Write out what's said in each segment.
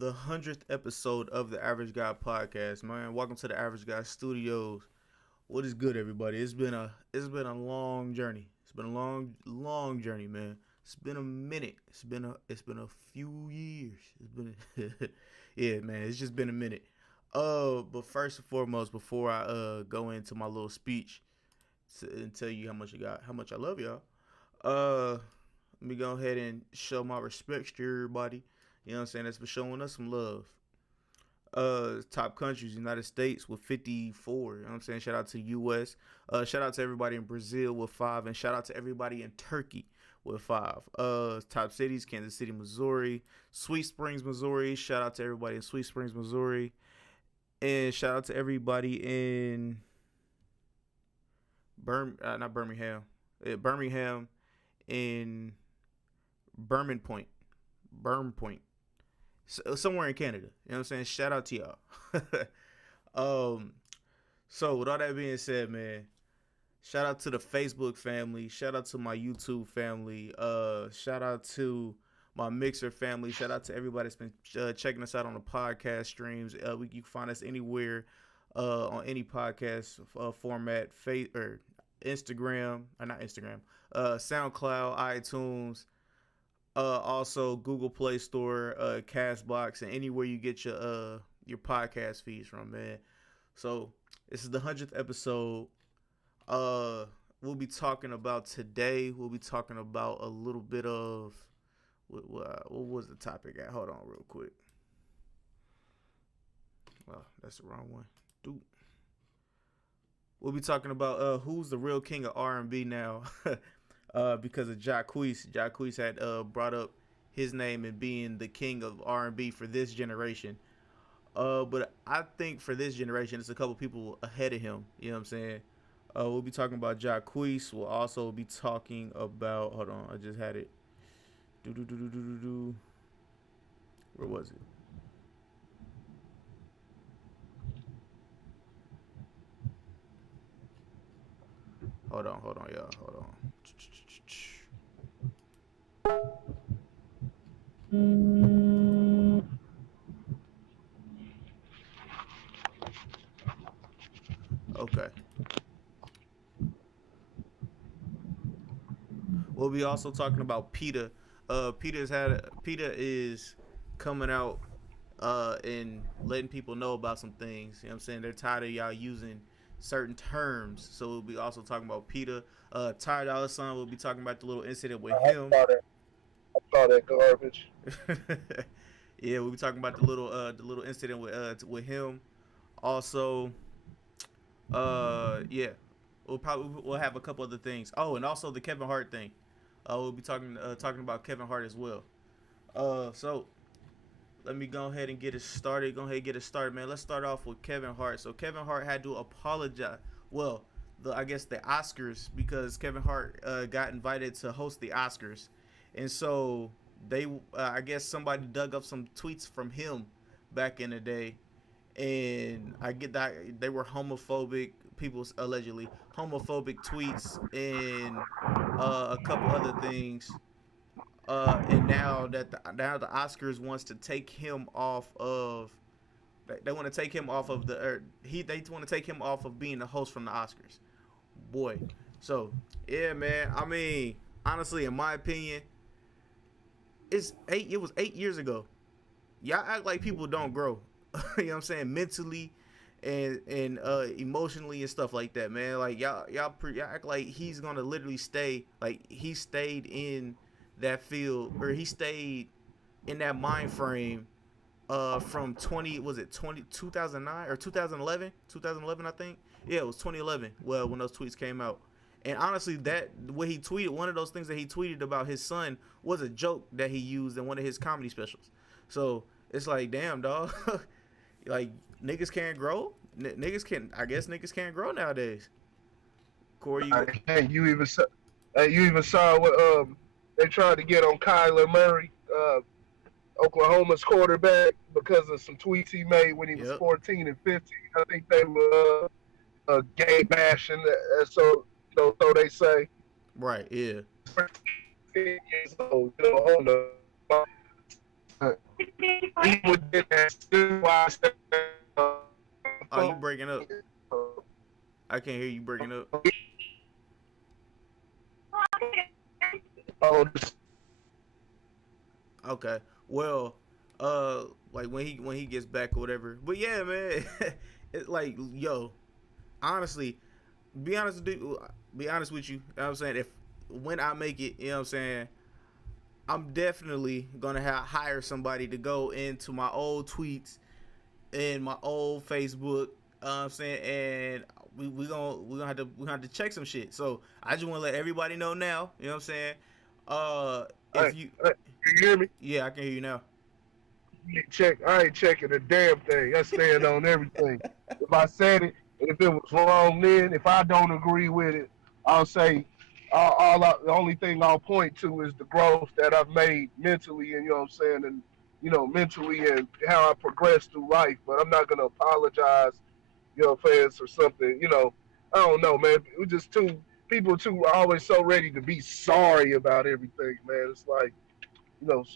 the 100th episode of the Average Guy Podcast, man. Welcome to the Average Guy Studios. What is good, everybody? It's been a long journey. It's been a long journey, man. It's been a minute. It's been a few years. It's been yeah, man. It's just been a minute. But first and foremost, before I go into my little speech and tell you how much I love y'all. Let me go ahead and show my respects to everybody. You know what I'm saying? That's for showing us some love. Top countries, United States with 54. You know what I'm saying? Shout out to US. Shout out to everybody in Brazil with 5, and shout out to everybody in Turkey with 5. Top cities, Kansas City, Missouri, Sweet Springs, Missouri. Shout out to everybody in Sweet Springs, Missouri. And shout out to everybody in not Birmingham. Birmingham in Berman Point. Somewhere in Canada. You know what I'm saying? Shout out to y'all. So with all that being said, man, shout out to the Facebook family. Shout out to my YouTube family. Shout out to my Mixer family. Shout out to everybody that's been checking us out on the podcast streams. You can find us anywhere on any podcast format, or Instagram, or not Instagram, SoundCloud, iTunes, also Google Play Store, Castbox, and anywhere you get your podcast feeds from, man. So this is the 100th episode. We'll be talking about today. We'll be talking about a little bit of what was the topic at? Hold on, real quick. Well, that's the wrong one. Dude. We'll be talking about who's the real king of R&B now. Because of Jacquees. Jacquees had brought up his name and being the king of R&B for this generation. But I think for this generation, it's a couple people ahead of him. You know what I'm saying? We'll be talking about Jacquees. We'll also be talking about... Hold on, I just had it. Where was it? Hold on, y'all. Hold on. Okay. We'll be also talking about PETA. PETA is coming out and letting people know about some things. You know what I'm saying? They're tired of y'all using certain terms. So we'll be also talking about PETA. Ty Dolla $ign will be talking about the little incident with him. I saw that garbage. Yeah, we'll be talking about the little incident with him. Also, yeah, we'll have a couple other things. Oh, and also the Kevin Hart thing. We'll be talking about Kevin Hart as well. So let me go ahead and get it started. Man. Let's start off with Kevin Hart. So Kevin Hart had to apologize. Well, I guess the Oscars, because Kevin Hart got invited to host the Oscars, and so they, I guess somebody dug up some tweets from him back in the day, and I get that they were homophobic. People allegedly homophobic tweets and a couple other things. And now the Oscars wants to take him off of. They want to take him off of they want to take him off of being the host from the Oscars. Boy, so yeah, man. I mean, honestly, in my opinion, it was 8 years ago. Y'all act like people don't grow. You know what I'm saying? Mentally and emotionally and stuff like that, man. Like y'all act like he's gonna literally stay. Like he stayed in that field, or he stayed in that mind frame from 2009 or 2011, I think. Yeah, it was 2011. Well, when those tweets came out. And honestly, what he tweeted, one of those things that he tweeted about his son was a joke that he used in one of his comedy specials. So it's like, damn, dog. Like, niggas can't grow. I guess niggas can't grow nowadays. Corey, you even saw what they tried to get on Kyler Murray, Oklahoma's quarterback, because of some tweets he made when he was 14 and 15. I think they were gay bashing, so they say. Right, yeah. 14 years old, on the even within that, still why I said, Are you breaking up? I can't hear you breaking up. oh, Okay. Well, like when he gets back or whatever. But yeah, man, it's like, yo, honestly, be honest with you. Be honest with you. You know what I'm saying? If when I make it, you know what I'm saying, I'm definitely gonna hire somebody to go into my old tweets and my old Facebook. You know what I'm saying, and we gonna have to check some shit. So I just want to let everybody know now. You know what I'm saying? Uh, if hey, you, hey, can you hear me? yeah, I can hear you now. I ain't checking a damn thing. I stand on everything. If I said it, and if it was wrong, then if I don't agree with it, I'll say the only thing I'll point to is the growth that I've made mentally, and you know what I'm saying, and mentally and how I progressed through life. But I'm not gonna apologize, fans or something. I don't know, man. We're just too people too are always so ready to be sorry about everything, man. It's like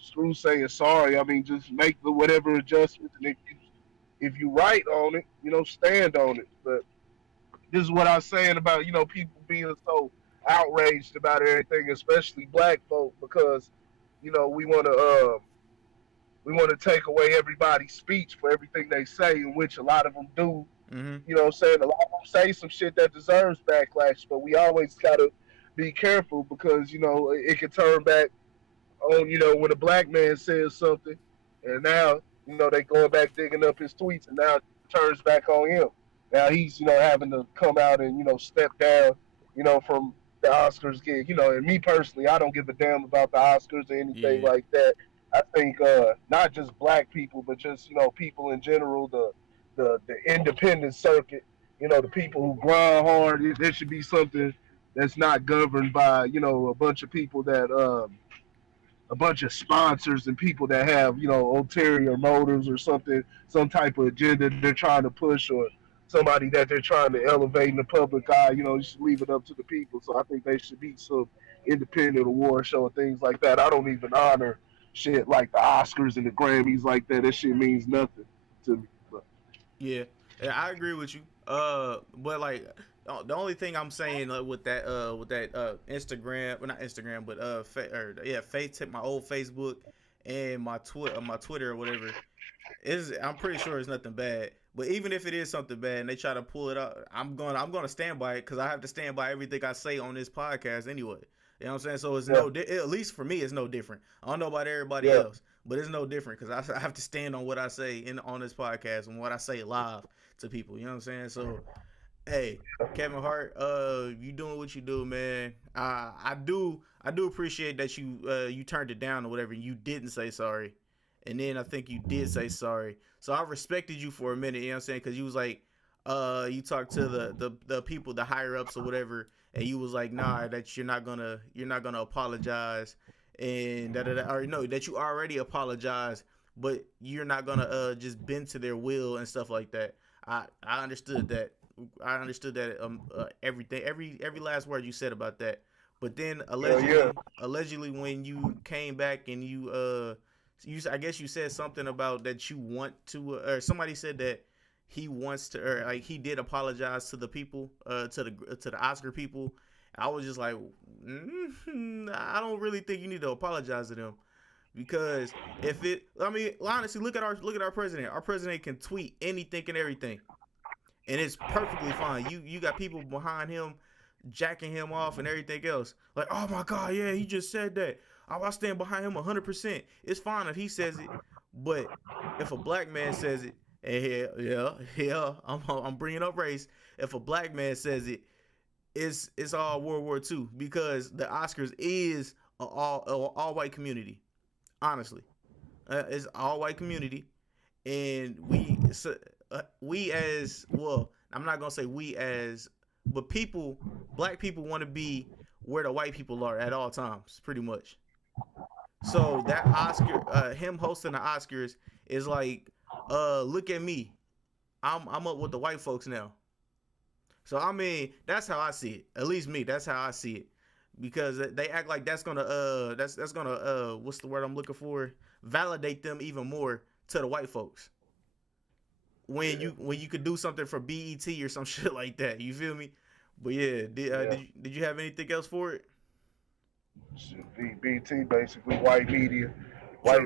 screw saying sorry. I mean, just make the whatever adjustments, and if you right on it, stand on it. But this is what I was saying about people being so outraged about everything, especially black folk, because we want to take away everybody's speech for everything they say, in which a lot of them do. Mm-hmm. You know what I'm saying? A lot of them say some shit that deserves backlash, but we always gotta be careful because it can turn back on when a black man says something, and now they going back digging up his tweets, and now it turns back on him. Now he's having to come out and step down from the Oscars gig. And me personally, I don't give a damn about the Oscars or anything Yeah. like that. I think not just black people, but just people in general, the independent circuit, the people who grind hard. There should be something that's not governed by a bunch of people that a bunch of sponsors and people that have ulterior motives or something, some type of agenda they're trying to push, or somebody that they're trying to elevate in the public eye. You should leave it up to the people. So I think they should be some independent award show and things like that. I don't even honor shit like the Oscars and the Grammys like that. That shit means nothing to me. But Yeah, yeah, I agree with you. But like the only thing I'm saying with that Instagram, well not Instagram, but Face, my old Facebook and my Twitter or whatever is I'm pretty sure it's nothing bad. But even if it is something bad and they try to pull it up, I'm gonna stand by it because I have to stand by everything I say on this podcast anyway. You know what I'm saying? So it's yeah, at least for me, it's no different. I don't know about everybody yeah, else, but it's no different because I have to stand on what I say on this podcast and what I say live to people. You know what I'm saying? So hey, Kevin Hart, you doing what you do, man. I do appreciate that you turned it down or whatever. And you didn't say sorry, and then I think you did say sorry. So I respected you for a minute. You know what I'm saying? Because you was like, you talked to the people, the higher ups or whatever, and you was like, nah, that you're not gonna apologize, and or no, that you already apologized, but you're not gonna just bend to their will and stuff like that. I understood that. I understood that everything, every last word you said about that. But then yeah. allegedly when you came back and I guess you said something about that you want to, or somebody said that he wants to, or like he did apologize to the people, to the Oscar people. I was just like, I don't really think you need to apologize to them because I mean, honestly, look at our president. Our president can tweet anything and everything and it's perfectly fine. You got people behind him jacking him off and everything else. Like, oh my God, yeah, he just said that. I stand behind him 100%. It's fine if he says it, but if a black man says it, and yeah, I'm bringing up race. If a black man says it, it's all World War II because the Oscars is all white community. Honestly, it's all white community, and we as well, I'm not gonna say we as, but black people want to be where the white people are at all times, pretty much. So that him hosting the Oscars is like, look at me, I'm up with the white folks now. So I mean, that's how I see it. At least me, that's how I see it, because they act like that's gonna what's the word I'm looking for? validate them even more to the white folks. When you could do something for BET or some shit like that, you feel me? But yeah, did you have anything else for it? BET basically white True.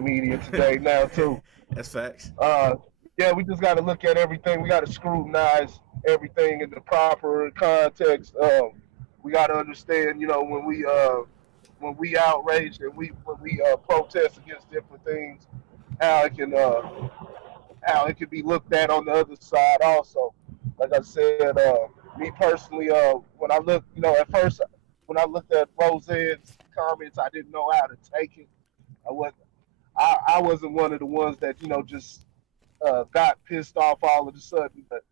media today now too. That's facts. Yeah, we just got to look at everything. We got to scrutinize everything in the proper context. We got to understand, when we outrage and when we protest against different things, how it can how it can be looked at on the other side also. Like I said, me personally, when I look, at first when I looked at Roseanne's comments, I didn't know how to take it. I was I wasn't one of the ones that just got pissed off all of a sudden, but at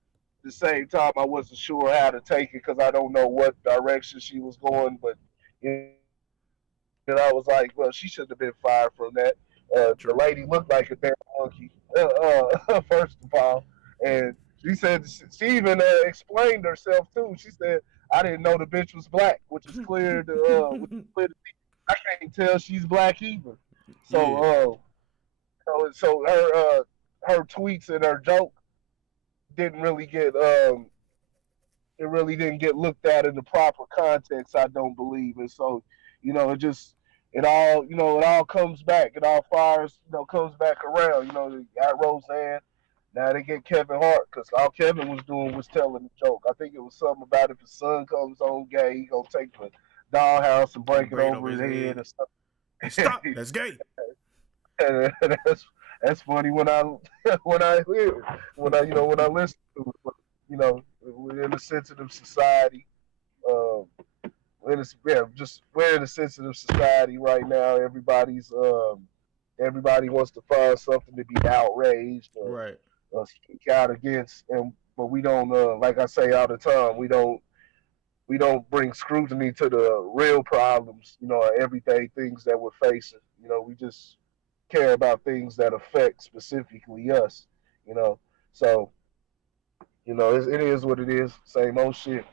the same time, I wasn't sure how to take it because I don't know what direction she was going. But I was like, well, she should have been fired from that. The True. lady looked like a damn monkey, first of all, and she said she even explained herself too. She said, "I didn't know the bitch was black," which is clear to I can't tell she's black either. Yeah. So, so her tweets and her joke didn't really get it really didn't get looked at in the proper context. I don't believe, and so it just it all comes back. It all fires comes back around. They got Roseanne. Now they get Kevin Hart because all Kevin was doing was telling a joke. I think it was something about if his son comes home gay, he gonna take the dollhouse and break it over his head or something. Stop. That's gay. And that's funny when I when I hear it, when I listen to it. But, we're in a sensitive society. Um, we're in a sensitive society right now. Everybody wants to find something to be outraged Right. or speak out against, but we don't. Like I say all the time, we don't bring scrutiny to the real problems. Everyday things that we're facing. We just care about things that affect specifically us. You know, so it is what it is. Same old shit.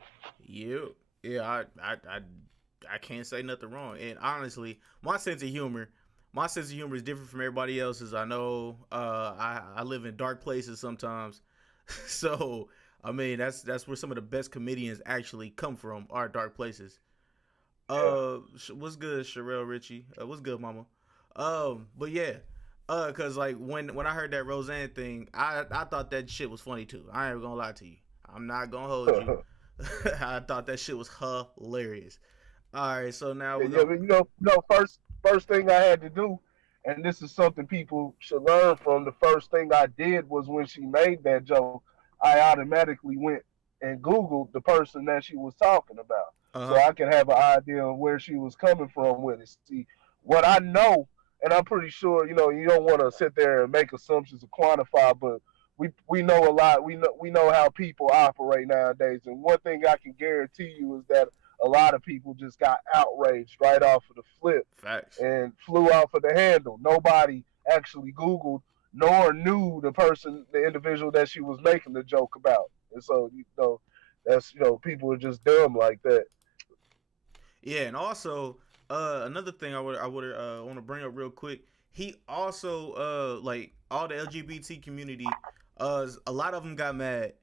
Yeah. Yeah. I can't say nothing wrong. And honestly, my sense of humor is different from everybody else's. I know. I live in dark places sometimes, so I mean that's where some of the best comedians actually come from. Are dark places. Yeah. What's good, Sherelle Ritchie? What's good, Mama? But yeah, cause like when I heard that Roseanne thing, I thought that shit was funny too. I ain't gonna lie to you. I'm not gonna hold you. I thought that shit was hilarious. All right, so now we're Yeah, gonna. but first thing I had to do, and this is something people should learn from. The first thing I did was when she made that joke, I automatically went and Googled the person that she was talking about, Uh so huh. I could have an idea of where she was coming from with it. See, what I know, and I'm pretty sure you don't want to sit there and make assumptions or quantify, but we know a lot. We know how people operate nowadays, and one thing I can guarantee you is that a lot of people just got outraged right off of the flip Facts. and flew off of the handle. Nobody actually Googled nor knew the individual that she was making the joke about. And so, that's, people are just dumb like that. Yeah, and also another thing I would want to bring up real quick. He also like all the LGBT community, a lot of them got mad,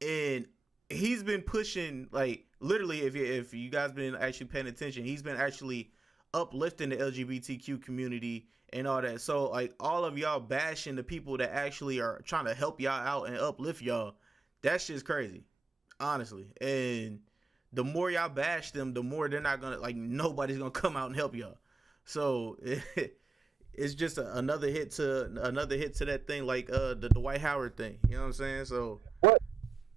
and he's been pushing like literally if you guys been actually paying attention, he's been actually uplifting the LGBTQ community and all that. So like all of y'all bashing the people that actually are trying to help y'all out and uplift y'all, that shit's crazy, honestly. And the more y'all bash them, the more they're not gonna like nobody's gonna come out and help y'all. So it's just another hit to that thing like the Dwight Howard thing. You know what I'm saying? So What?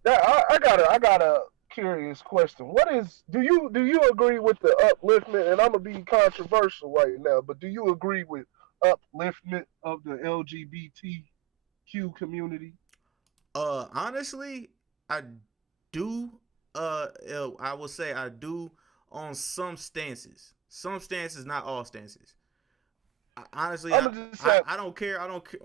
I got a curious question. What is do you agree with the upliftment? And I'm gonna be controversial right now, but do you agree with upliftment of the LGBTQ community? honestly, I do. I will say I do on some stances. Some stances, not all stances. Honestly, I'm I, gonna just I, say, I don't care. I don't care.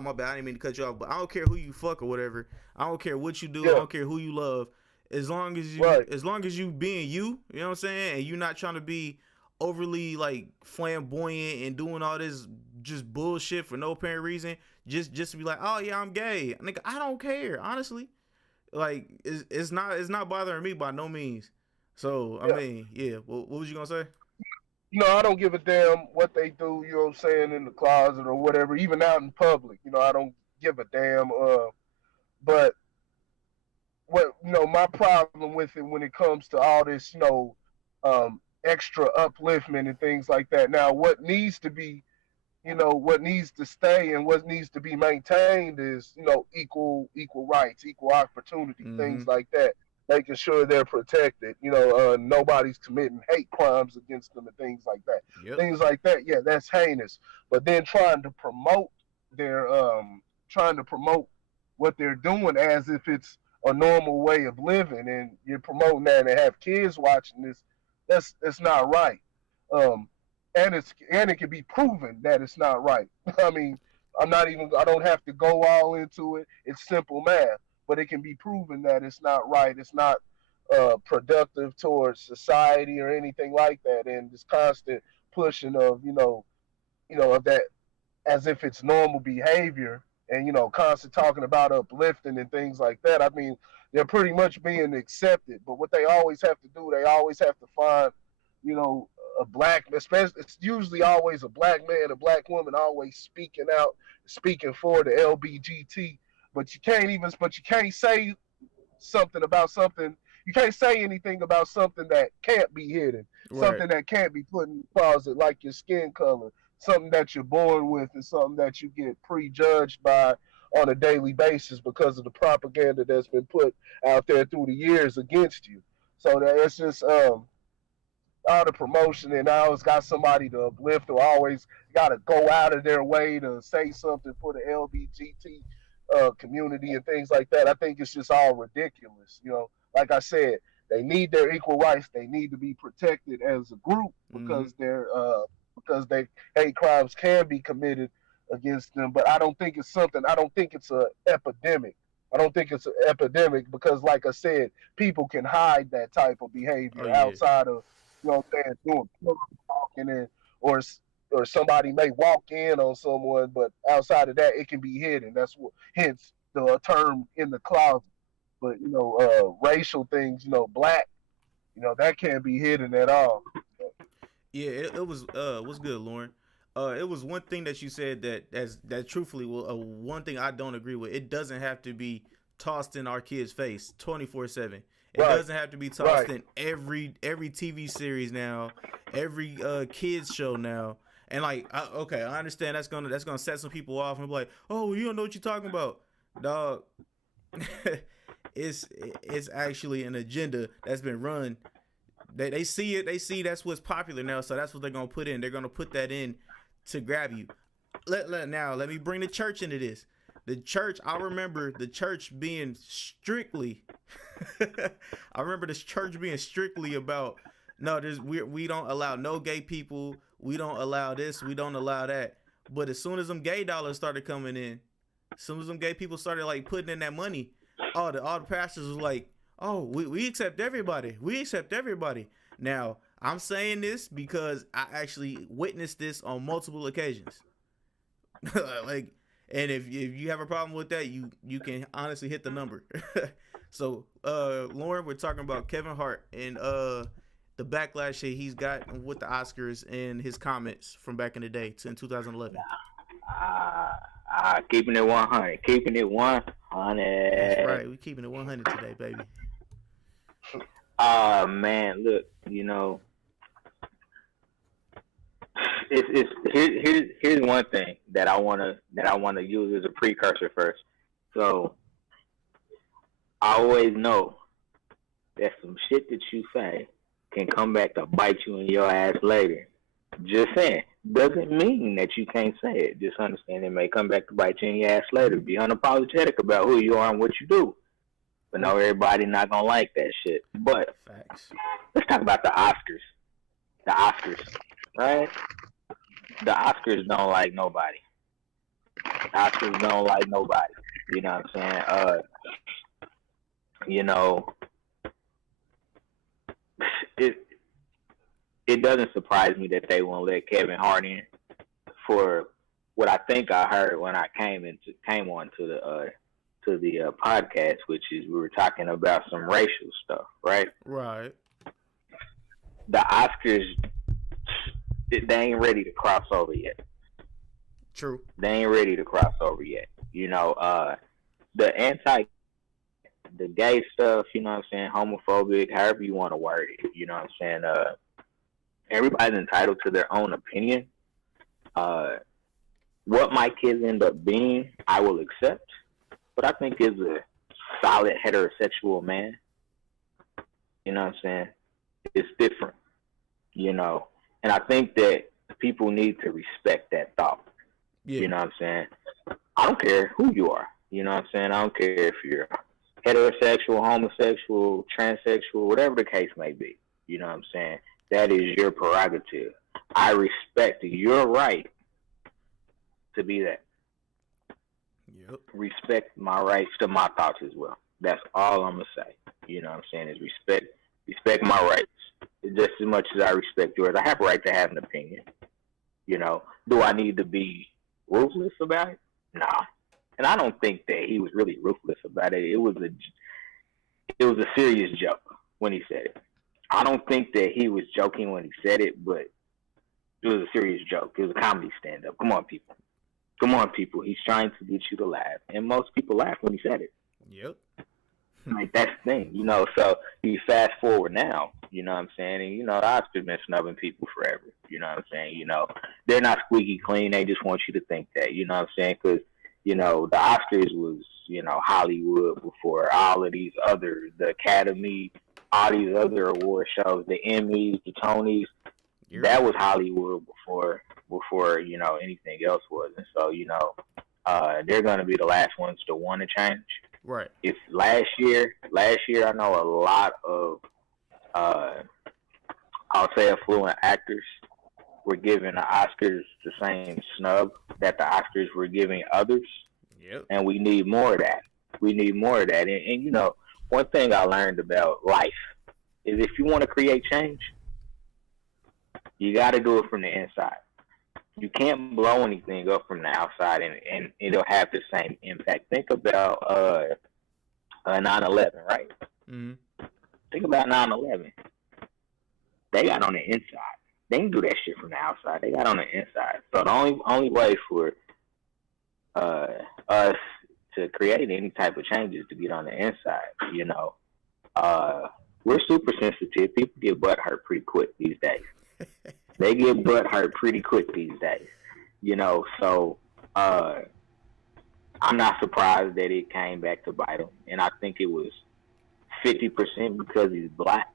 My bad. I didn't mean to cut you off, but I don't care who you fuck or whatever. I don't care what you do. I yeah, don't care who you love. right, As long as you being you, you know what I'm saying, and you not trying to be overly like flamboyant and doing all this just bullshit for no apparent reason, just to be like, oh yeah, I'm gay. Nigga, I don't care, honestly. Like it's not bothering me by no means. So I mean, yeah. What was you gonna say? I don't give a damn what they do, you know what I'm saying, in the closet or whatever, even out in public. I don't give a damn. But what my problem with it when it comes to all this, extra upliftment and things like that. Now, what needs to be, what needs to stay and what needs to be maintained is, equal rights, equal opportunity, things like that. Making sure they're protected. Nobody's committing hate crimes against them and things like that. Yep. Things like that, yeah, that's heinous. But then trying to promote what they're doing as if it's a normal way of living, and you're promoting that and have kids watching this. That's not right. And it can be proven that it's not right. I mean, I don't have to go all into it. It's simple math, but it can be proven that it's not right. It's not productive towards society or anything like that. And this constant pushing of of that as if it's normal behavior, and constant talking about uplifting and things like that. I mean, they're pretty much being accepted. But what they always have to do, they always have to find, a black, especially it's usually always a black man, a black woman, always speaking out, speaking for the LBGT. But you can't say something about something. You can't say anything about something that can't be hidden, something that can't be put in the closet, like your skin color, something that you're born with, and something that you get prejudged by on a daily basis because of the propaganda that's been put out there through the years against you. So that it's just all the promotion, and I always got somebody to uplift, or always got to go out of their way to say something for the LBGT community and things like that. I think it's just all ridiculous. Like I said, they need their equal rights. They need to be protected as a group because they hate crimes can be committed against them. But I don't think it's an epidemic. I don't think it's an epidemic because, like I said, people can hide that type of behavior outside of, doing talking, and or somebody may walk in on someone, but outside of that, it can be hidden. That's what, hence the term in the closet. But racial things, black, that can't be hidden at all. Yeah, it was what's good, Lauren. It was one thing that you said that truthfully, one thing I don't agree with. It doesn't have to be tossed in our kids' face 24/7. It doesn't have to be tossed in every TV series now, every kids show now. And like, I understand that's gonna set some people off and be like, oh, you don't know what you're talking about, dog. It's actually an agenda that's been run. They see it. They see that's what's popular now, so that's what they're gonna put in. They're gonna put that in to grab you. Let me bring the church into this. The church, I remember the church being strictly. I remember this church being strictly about we don't allow no gay people. We don't allow this. We don't allow that. But as soon as them gay dollars started coming in, as soon as them gay people started like putting in that money, all the pastors was like, oh, we accept everybody. We accept everybody. Now, I'm saying this because I actually witnessed this on multiple occasions. Like, and if you have a problem with that, you can honestly hit the number. So, Lauren, we're talking about Kevin Hart and the backlash that he's got with the Oscars and his comments from back in the day in 2011. Keeping it 100. Keeping it 100. That's right. We're keeping it 100 today, baby. Man, look, here's one thing that I wanna use as a precursor first. So I always know that some shit that you say can come back to bite you in your ass later. Just saying. Doesn't mean that you can't say it. Just understand it may come back to bite you in your ass later. Be unapologetic about who you are and what you do. But no, everybody not gonna like that shit. But facts. Let's talk about the Oscars. The Oscars, right? The Oscars don't like nobody. The Oscars don't like nobody. You know what I'm saying? it doesn't surprise me that they won't let Kevin Hart in for what I think I heard when I came on to the podcast, which is we were talking about some racial stuff, right? Right. The Oscars, they ain't ready to cross over yet. True. They ain't ready to cross over yet. You know, the gay stuff, you know what I'm saying, homophobic, however you want to word it, you know what I'm saying, everybody's entitled to their own opinion. What my kids end up being, I will accept. But I think is a solid heterosexual man. You know what I'm saying? It's different, you know. And I think that people need to respect that thought. Yeah. You know what I'm saying? I don't care who you are. You know what I'm saying? I don't care if you're heterosexual, homosexual, transsexual, whatever the case may be. You know what I'm saying? That is your prerogative. I respect your right to be that. Yep. Respect my rights to my thoughts as well. That's all I'm gonna say. You know what I'm saying? Is respect my rights just as much as I respect yours. I have a right to have an opinion. You know, do I need to be ruthless about it? Nah. And I don't think that he was really ruthless about it. It was a serious joke when he said it. I don't think that he was joking when he said it, but it was a serious joke. It was a comedy stand-up. Come on, people. Come on, people. He's trying to get you to laugh. And most people laughed when he said it. Yep. Like, that's the thing, you know. So you fast forward now, you know what I'm saying? And, you know, the Oscars been snubbing people forever. You know what I'm saying? You know, they're not squeaky clean. They just want you to think that, you know what I'm saying? Because, you know, the Oscars was, you know, Hollywood before all of these other, the Academy, all these other award shows, the Emmys, the Tonys. That was Hollywood before, you know, anything else was. And so, you know, they're going to be the last ones to want to change. Right. If last year, I know a lot of, I'll say affluent actors were giving the Oscars the same snub that the Oscars were giving others. Yep. And we need more of that. We need more of that. And you know, one thing I learned about life is if you want to create change, you got to do it from the inside. You can't blow anything up from the outside and it'll have the same impact. Think about 9/11, right? Mm-hmm. Think about 9/11. They got on the inside. They didn't do that shit from the outside. They got on the inside. So the only way for us to create any type of change is to get on the inside. You know, we're super sensitive. People get butt hurt pretty quick these days. They get butt hurt pretty quick these days, you know. So I'm not surprised that it came back to bite him, and I think it was 50% because he's black.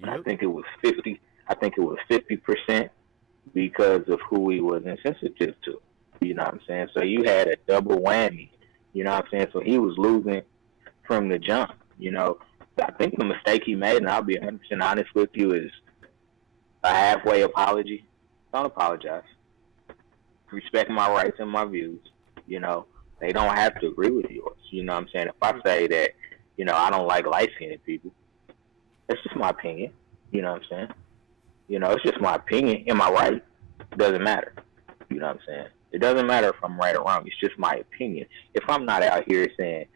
Yep. I think it was 50%. I think it was 50% because of who he was insensitive to. You know what I'm saying? So you had a double whammy. You know what I'm saying? So he was losing from the jump. You know, I think the mistake he made, and I'll be 100% honest with you, is a halfway apology. Don't apologize. Respect my rights and my views. You know, they don't have to agree with yours. You know what I'm saying? If I say that, you know, I don't like light-skinned people, that's just my opinion. You know what I'm saying? You know, it's just my opinion. Am I right? It doesn't matter. You know what I'm saying? It doesn't matter if I'm right or wrong. It's just my opinion. If I'm not out here saying,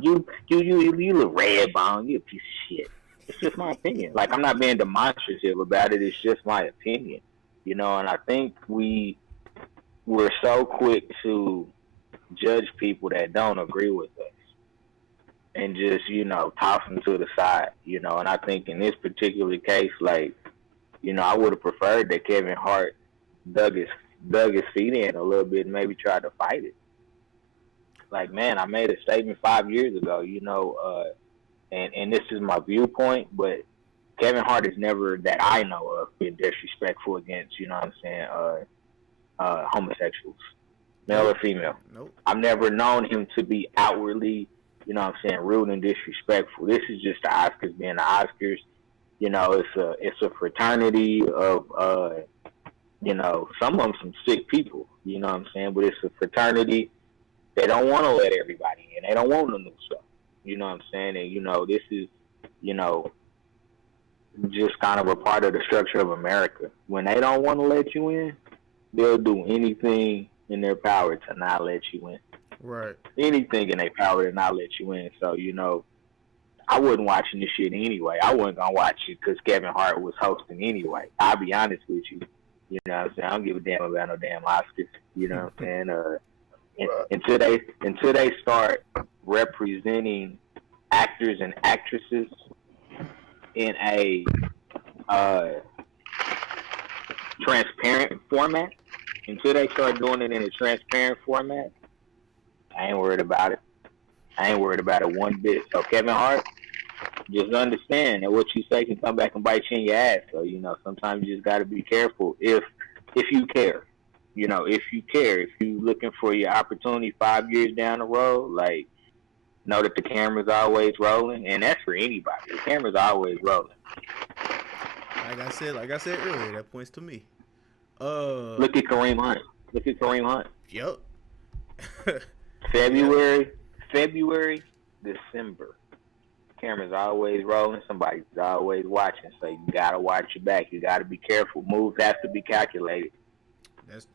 you little red bone, you a piece of shit. It's just my opinion. Like, I'm not being demonstrative about it. It's just my opinion. You know, and I think we're so quick to judge people that don't agree with us and just, you know, toss them to the side, you know. And I think in this particular case, like, you know, I would have preferred that Kevin Hart dug his feet in a little bit and maybe tried to fight it. Like, man, I made a statement 5 years ago, you know, and this is my viewpoint, but Kevin Hart has never, that I know of, been disrespectful against, you know what I'm saying, homosexuals, male or female. Nope. I've never known him to be outwardly, you know what I'm saying, rude and disrespectful. This is just the Oscars being the Oscars. You know, it's a fraternity of, you know, some of them some sick people, you know what I'm saying, but it's a fraternity. They don't want to let everybody in. They don't want the new stuff. You know what I'm saying? And, you know, this is, you know, just kind of a part of the structure of America. When they don't want to let you in, they'll do anything in their power to not let you in. Right. Anything in their power to not let you in. So, you know, I wasn't watching this shit anyway. I wasn't going to watch it because Kevin Hart was hosting anyway. I'll be honest with you. You know what I'm saying? I don't give a damn about no damn Oscars. You know what I'm saying? Until they start representing actors and actresses in a transparent format, until they start doing it in a transparent format, I ain't worried about it. I ain't worried about it one bit. So Kevin Hart, just understand that what you say can come back and bite you in your ass. So, you know, sometimes you just got to be careful if you care. You know, if you care, if you looking for your opportunity 5 years down the road, like, know that the camera's always rolling, and that's for anybody. The camera's always rolling. Like I said earlier, that points to me. Look at Kareem Hunt. Yep. February, December. Camera's always rolling. Somebody's always watching. So you gotta watch your back. You gotta be careful. Moves have to be calculated. That's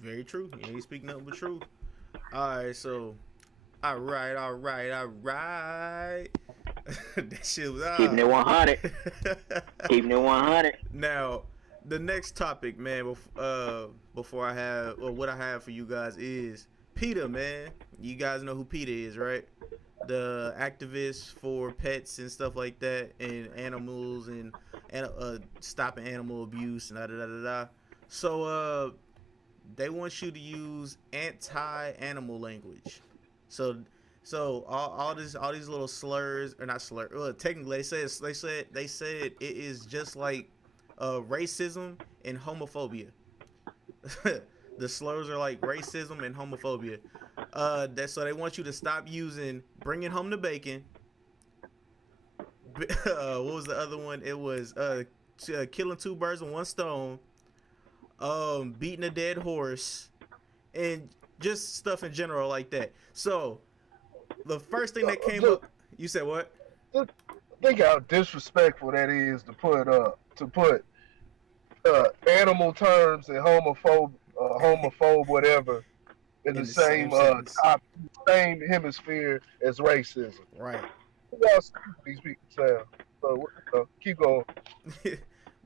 very true. You ain't speaking nothing but truth. Alright, so all right. That shit was keeping it 100. Keeping it 100. Now, the next topic, man, before I have, or what I have for you guys is PETA, man. You guys know who PETA is, right? The activists for pets and stuff like that, and animals, and stopping animal abuse and da. So they want you to use anti-animal language. So all these little slurs, or not slurs. Well, technically they said it is just like racism and homophobia. The slurs are like racism and homophobia. So they want you to stop using bringing home the bacon. What was the other one? It was killing two birds with one stone. Beating a dead horse, and just stuff in general like that. So the first thing that came up, you said what? Think how disrespectful that is to put animal terms and homophobe whatever in the same hemisphere as racism. Right. How stupid these people sound. So keep going.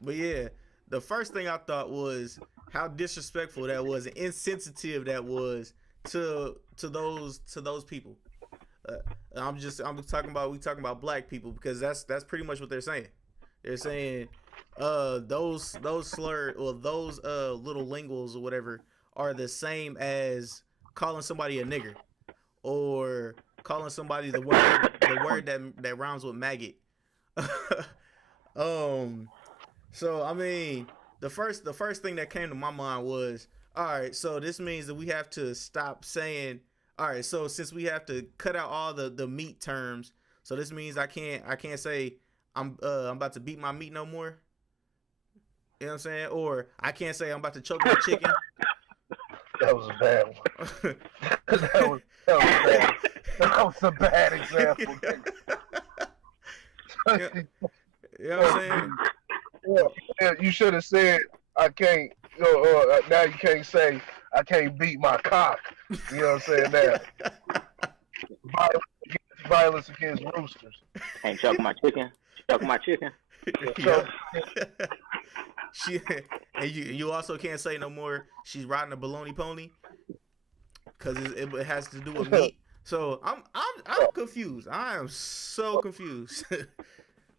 But yeah, the first thing I thought was how disrespectful that was and insensitive that was to those people. We talking about black people, because that's pretty much what they're saying. They're saying those slur, or those little linguals or whatever are the same as calling somebody a nigger, or calling somebody the word that rhymes with maggot. So I mean, the first thing that came to my mind was, all right, so this means that we have to stop saying, all right, so since we have to cut out all the meat terms, so this means I can't say I'm about to beat my meat no more. You know what I'm saying? Or I can't say I'm about to choke my chicken. That was a bad one. that was bad. That was a bad example. You know what I'm saying? Yeah, you should have said I can't. Now you can't say I can't beat my cock. You know what I'm saying? Now violence against roosters. Ain't choking my chicken. Choking my chicken. And you also can't say no more. She's riding a baloney pony, because it has to do with meat. So I'm confused. I am so confused.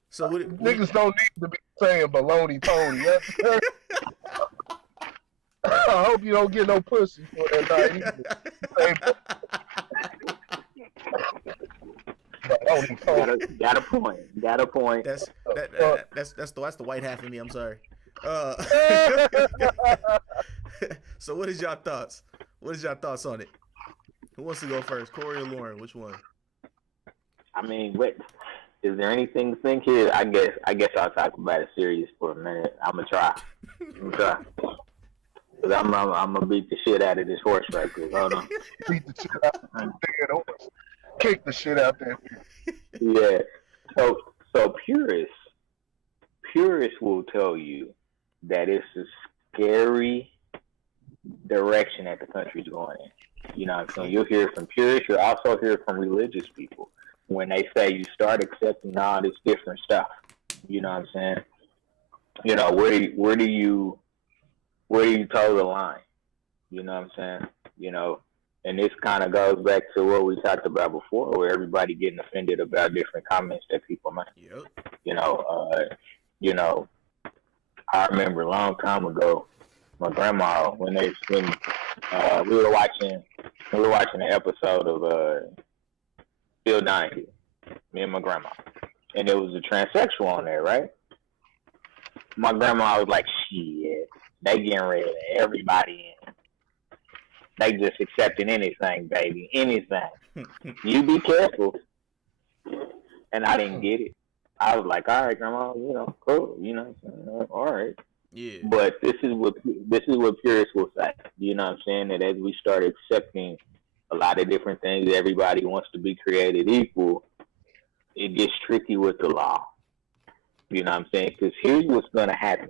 So niggas don't need to be saying baloney pony. I hope you don't get no pussy for that night either. Got a point. That's the white half of me. I'm sorry. So what is y'all thoughts? What is y'all thoughts on it? Who wants to go first, Corey or Lauren? Which one? I mean, is there anything to think here? I guess I'll talk about it serious for a minute. I'm gonna try. Cause I'm gonna beat the shit out of this horse right quick. Hold on. Beat the shit out of that dead horse. Kick the shit out there. Yeah. So purists will tell you that it's a scary direction that the country's going in. You know what I'm saying? You'll hear from purists. You'll also hear from religious people when they say you start accepting all this different stuff. You know what I'm saying? You know, where do you toe the line? You know what I'm saying? You know, and this kind of goes back to what we talked about before, where everybody getting offended about different comments that people make. Yep. You know, I remember a long time ago, my grandma when we were watching an episode of Still Dying Here, me and my grandma, and there was a transsexual on there, right? My grandma was like, "Shit, they getting rid of everybody in. They just accepting anything, baby, anything. You be careful." And I didn't get it. I was like, "All right, grandma, you know, cool, you know, all right." Yeah. But this is what purists will say. You know what I'm saying? That as we start accepting a lot of different things, everybody wants to be created equal. It gets tricky with the law. You know what I'm saying? Because here's what's going to happen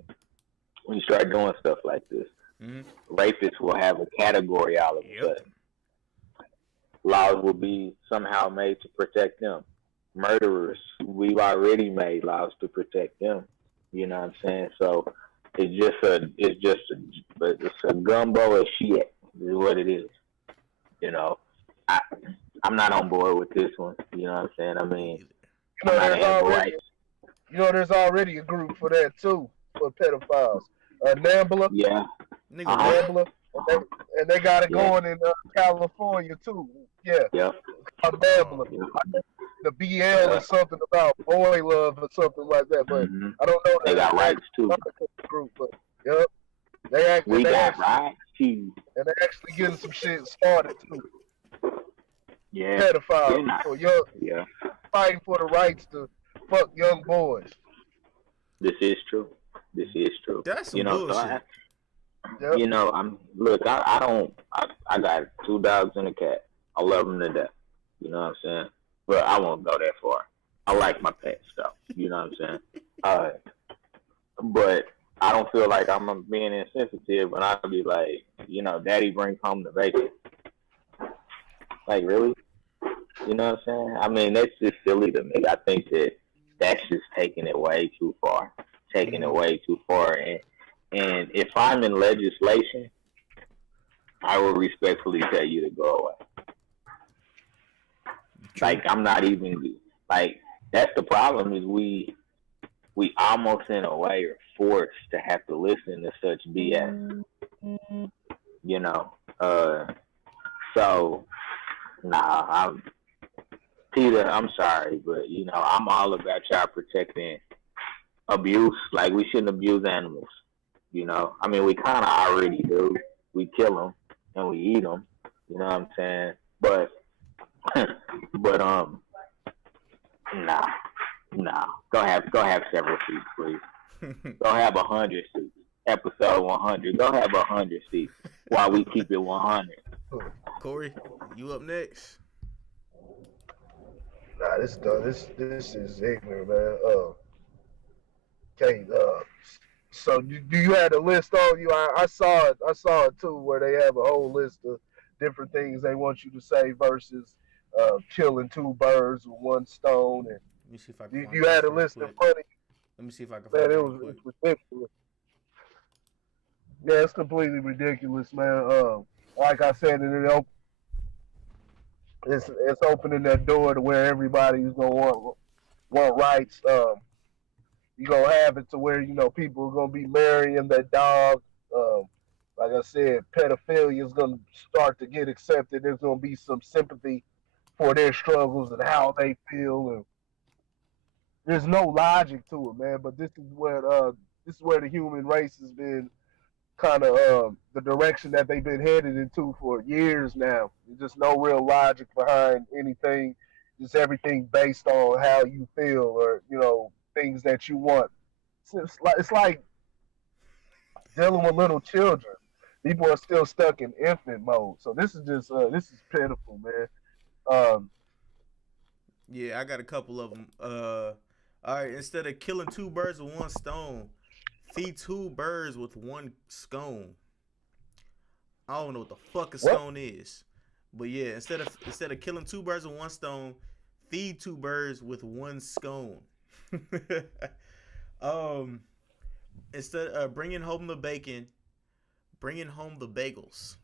when you start doing stuff like this. Mm-hmm. Rapists will have a category all of a sudden. Laws will be somehow made to protect them. Murderers, we've already made laws to protect them. You know what I'm saying? So it's just a gumbo of shit is what it is. You know, I'm not on board with this one. You know what I'm saying? I mean, there's already a group for that too, for pedophiles. NAMBLA. Yeah. NAMBLA. And they got it going in California too. Yeah. Yeah. NAMBLA. Yeah. The BL is something about boy love or something like that, but I don't know. They got rights too. Group, but yep. We got rights too. And they're actually getting some shit started too. Yeah. Pedophiles. So fighting for the rights to fuck young boys. This is true. That's some bullshit. You know, I got 2 dogs and a cat. I love them to death. You know what I'm saying? But I won't go that far. I like my pets stuff. You know what I'm saying? But I don't feel like I'm being insensitive when I be like, you know, Daddy brings home the bacon. Like, really? You know what I'm saying? I mean, that's just silly to me. I think that's just taking it way too far. And if I'm in legislation, I will respectfully tell you to go away. Like, I'm not even, like, that's the problem is we almost in a way are forced to have to listen to such BS. You know? So, Peter, I'm sorry, but, you know, I'm all about y'all protecting abuse. Like, we shouldn't abuse animals. You know? I mean, we kind of already do. We kill them and we eat them. You know what I'm saying? But Go have several seats, please. Go have 100 seats. Episode 100. Go have 100 seats while we keep it 100. Corey, you up next? Nah, this is ignorant, man. Okay. So do you have a list on you? I saw it too, where they have a whole list of different things they want you to say versus killing 2 birds with 1 stone. And let me see if I can you had a list in front of you. Let me see if I can find it. It's ridiculous. Yeah, it's completely ridiculous, man. Like I said, it's opening that door to where everybody's gonna want rights. You're gonna have it to where, you know, people are gonna be marrying their dog. Like I said, pedophilia is gonna start to get accepted. There's gonna be some sympathy for their struggles and how they feel, and there's no logic to it, man. But this is where the human race has been kind of the direction that they've been headed into for years now. There's just no real logic behind anything. Just everything based on how you feel, or, you know, things that you want. It's like dealing with little children. People are still stuck in infant mode. So this is just this is pitiful, man. Yeah, I got a couple of them. All right, instead of killing two birds with one stone, feed two birds with one scone. I don't know what the fuck a What? scone is, but yeah, instead of killing two birds with one stone, feed two birds with one scone. um, instead of bringing home the bacon, bringing home the bagels.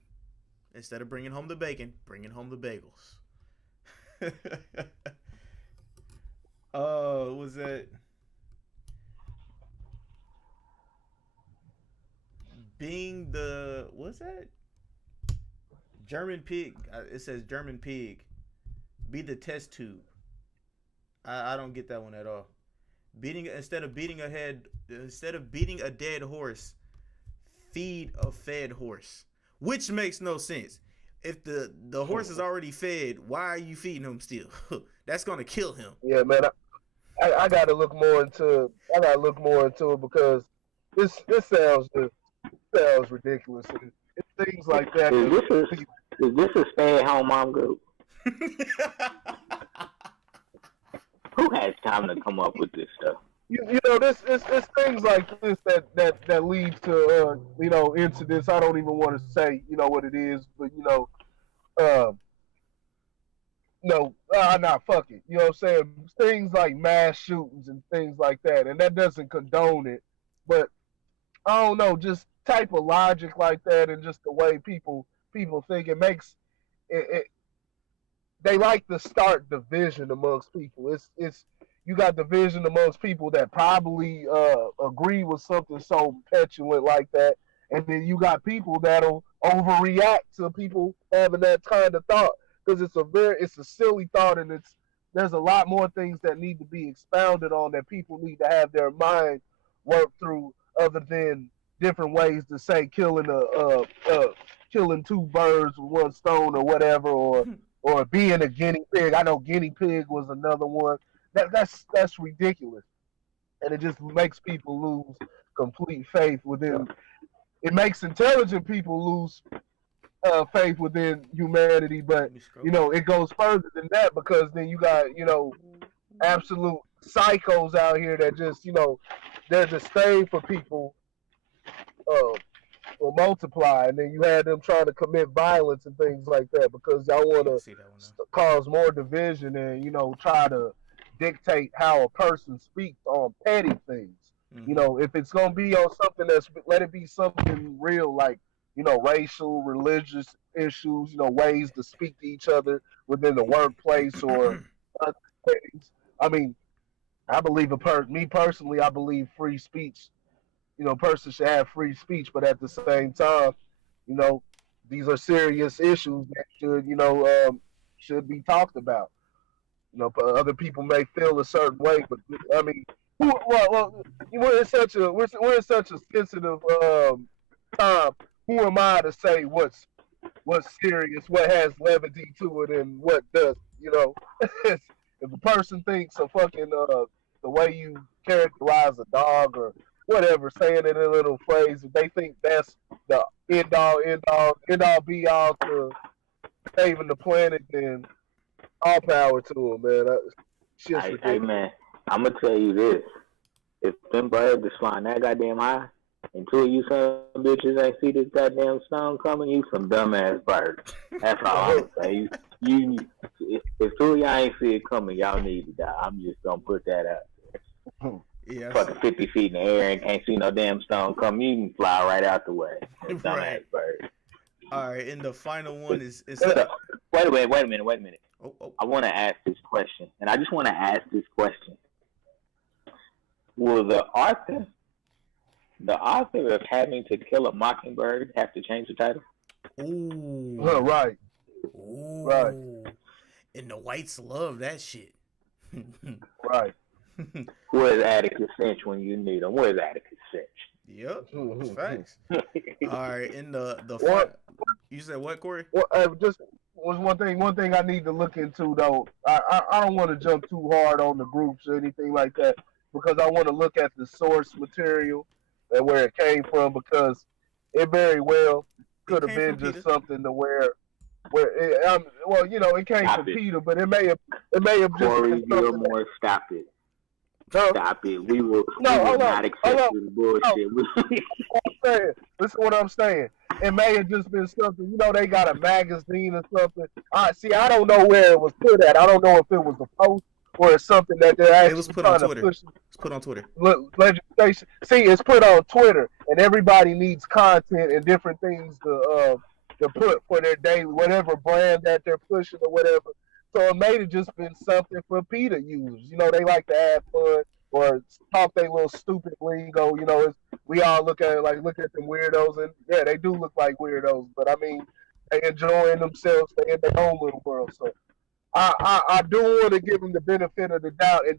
Instead of bringing home the bacon, bringing home the bagels. Oh, was that being the what's that? German pig. It says German pig. Be the test tube. I don't get that one at all. Beating instead of beating a dead horse, feed a fed horse, which makes no sense. If the horse is already fed, why are you feeding him still? That's gonna kill him. Yeah, man. I gotta look more into. I gotta look more into it because this sounds ridiculous. And it's things like that. Is this a stay-at-home mom group? Who has time to come up with this stuff? You know, it's things like this that leads to incidents. I don't even want to say what it is, but no, nah, fuck it. You know what I'm saying? Things like mass shootings and things like that, and that doesn't condone it, but I don't know, just type of logic like that, and just the way people think it makes it they like to start division amongst people. It's you got division amongst people that probably agree with something so petulant like that, and then you got people that'll overreact to people having that kind of thought because it's a silly thought, and there's a lot more things that need to be expounded on that people need to have their mind work through other than different ways to say killing two birds with one stone or whatever, or being a guinea pig. I know guinea pig was another one. That's ridiculous, and it just makes people lose complete faith within. It makes intelligent people lose faith within humanity, but it goes further than that because then you got absolute psychos out here that just their disdain for people will multiply, and then you had them trying to commit violence and things like that because y'all want to cause more division and try to dictate how a person speaks on petty things. Mm-hmm. If it's gonna be on something let it be something real, like racial, religious issues, ways to speak to each other within the workplace or other things. I mean, I believe me personally, I believe free speech. Person should have free speech, but at the same time, these are serious issues that should be talked about. Other people may feel a certain way, but I mean, we're in such a sensitive time. Who am I to say what's serious, what has levity to it, and what does? If a person thinks a fucking the way you characterize a dog or whatever, saying it in a little phrase, if they think that's the end all be all to saving the planet, then all power to them, man. Hey man, I'm gonna tell you this: if them birds is flying that goddamn high, and two of you son of bitches ain't see this goddamn stone coming, you some dumbass birds. That's all I'm saying. If two of y'all ain't see it coming, y'all need to die. I'm just gonna put that out. Yeah, fucking 50 feet in the air and can't see no damn stone come, you can fly right out the way. Dumbass bird. All right, and the final one is wait a minute. Oh. I want to ask this question, and I just want to ask this question: will the author of Having to Kill a Mockingbird have to change the title? Ooh, right. Ooh. Right. And the whites love that shit. Right. Where's Atticus Finch when you need him? Where's Atticus Finch? Yep, that's facts. All right, in the what? You said what, Corey? Well, just was one thing I need to look into though. I don't want to jump too hard on the groups or anything like that because I want to look at the source material and where it came from because it very well could have been just something to where it came from Peter, but it may have just Corey been something. Gilmore, stop it. No, Stop it. We will hold on, not accept this bullshit. Listen what I'm saying. It may have just been something, they got a magazine or something. See, I don't know where it was put at. I don't know if it was a post or it's something that they're It was actually put on trying to Twitter. push. It's put on Twitter. Legislation. See, it's put on Twitter, and everybody needs content and different things to put for their daily, whatever brand that they're pushing or whatever. So it may have just been something for P to use. They like to have fun or talk their little stupid lingo. We all look at it like, look at them weirdos, and yeah, they do look like weirdos. But I mean, they enjoying themselves. They in their own little world. So I do want to give them the benefit of the doubt, and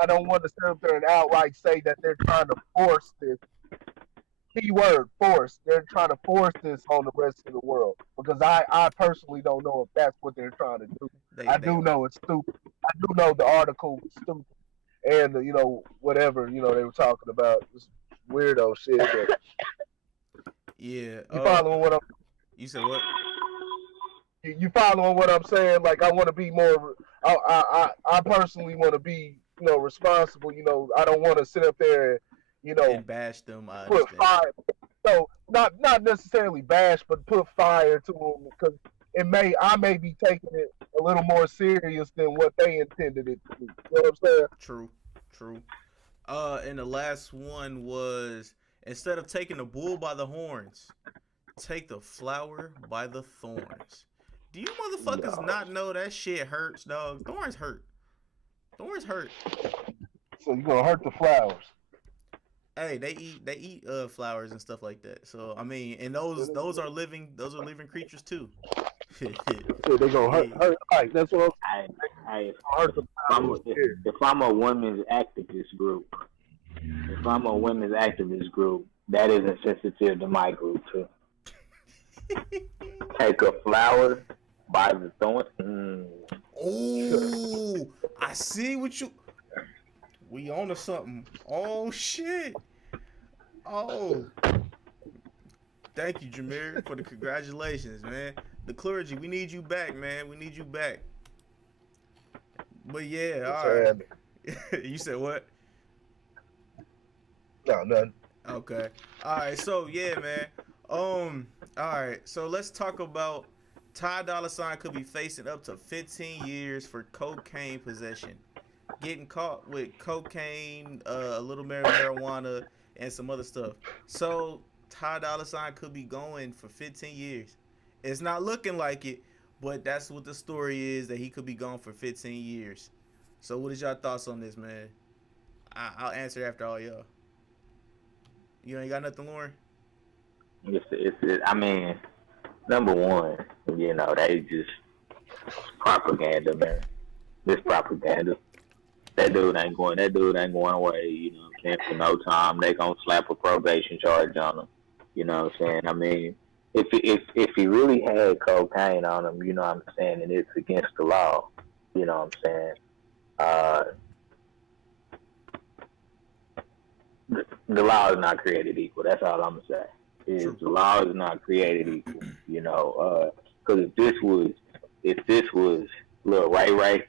I don't want to sit up there and outright say that they're trying to force this. Keyword force. They're trying to force this on the rest of the world because I personally don't know if that's what they're trying to do. I do know it's stupid. I do know the article was stupid, and whatever they were talking about this weirdo shit. But yeah. You following what I'm? You said what? You following what I'm saying? Like I want to be more. I personally want to be responsible. I don't want to sit up there and bash them. Put fire. So not necessarily bash, but put fire to them because I may be taking it a little more serious than what they intended it to be. You know what I'm saying? True. And the last one was, instead of taking the bull by the horns, take the flower by the thorns. Do you motherfuckers not know that shit hurts, dog? Thorns hurt. So you gonna hurt the flowers? Hey, they eat flowers and stuff like that. So I mean, and those are living creatures too. They gonna hurt. Right, that's what if I'm a women's activist group, that isn't sensitive to my group too. Take a flower by the thorn. Oh, I see what you. We on to something. Oh shit. Oh. Thank you, Jameer, for the congratulations, man. The clergy, we need you back, man. We need you back. But yeah, all right. You said what? No, none. Okay. All right. So yeah, man. All right. So let's talk about Ty Dolla $ign could be facing up to 15 years for cocaine possession, getting caught with cocaine, a little marijuana, and some other stuff. So Ty Dolla $ign could be going for 15 years. It's not looking like it, but that's what the story is, that he could be gone for 15 years. So what is y'all thoughts on this, man? I'll answer after all y'all. You ain't got nothing, Lauren? I mean, number one, they just propaganda, man. This propaganda. That dude ain't going away, you know what I'm saying, for no time. They gonna slap a probation charge on him. You know what I'm saying? I mean, if he really had cocaine on him, you know what I'm saying, and it's against the law, you know what I'm saying? The law is not created equal. That's all I'm gonna say. The law is not created equal, because if this was Lil Ray,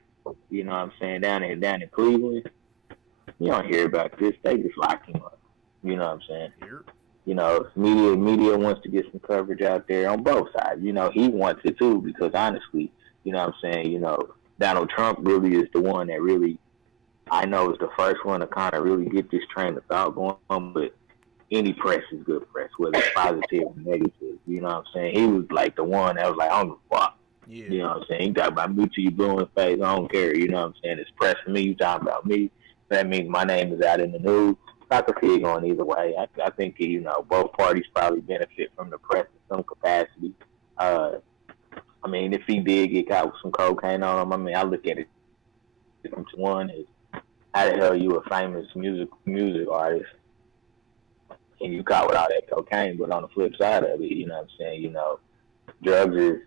you know what I'm saying, down in Cleveland, you don't hear about this. They just lock him up. You know what I'm saying? Media wants to get some coverage out there on both sides. He wants it too, because honestly, you know what I'm saying, Donald Trump really is the one that really, I know, is the first one to kind of really get this train of thought going on, but any press is good press, whether it's positive or negative. You know what I'm saying? He was like the one that was like, I don't give a fuck. Yeah. You know what I'm saying? You talk about me till you blue in the face, I don't care. You know what I'm saying? It's press for me, you talking about me. That means my name is out in the news. I could see it going either way. I think, both parties probably benefit from the press in some capacity. I mean, if he did get caught with some cocaine on him, I mean, I look at it. One is, how the hell you a famous music artist and you caught with all that cocaine? But on the flip side of it, you know what I'm saying, drugs is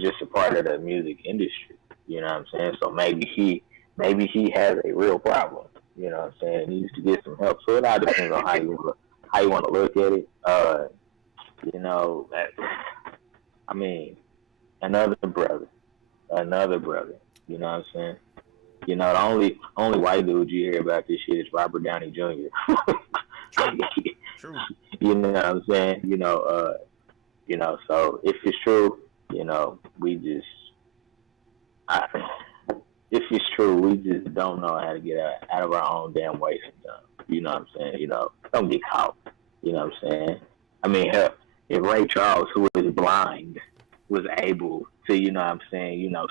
just a part of the music industry. You know what I'm saying? So maybe he has a real problem. You know what I'm saying? He needs to get some help. So it all depends on how you want to look at it. I mean, another brother. You know what I'm saying? You know, the only white dude you hear about this shit is Robert Downey Jr. True. True. You know what I'm saying? So if it's true, if it's true, we just don't know how to get out of our own damn way sometimes. You know what I'm saying? Don't get caught. You know what I'm saying? I mean, hell, if Ray Charles, who is blind, was able to,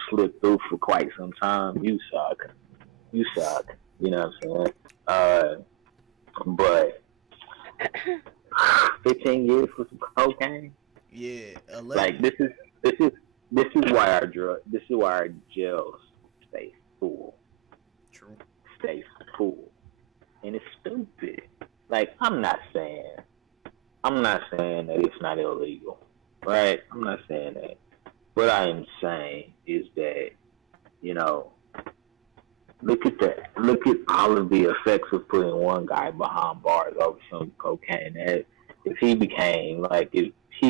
slip through for quite some time, you suck. You suck. You know what I'm saying? But 15 years for some cocaine? Yeah, 11. Like this is why our jails stay full. True. Stay full. And it's stupid. Like, I'm not saying that it's not illegal. Right? I'm not saying that. What I am saying is that, look at all of the effects of putting one guy behind bars over some cocaine. That if he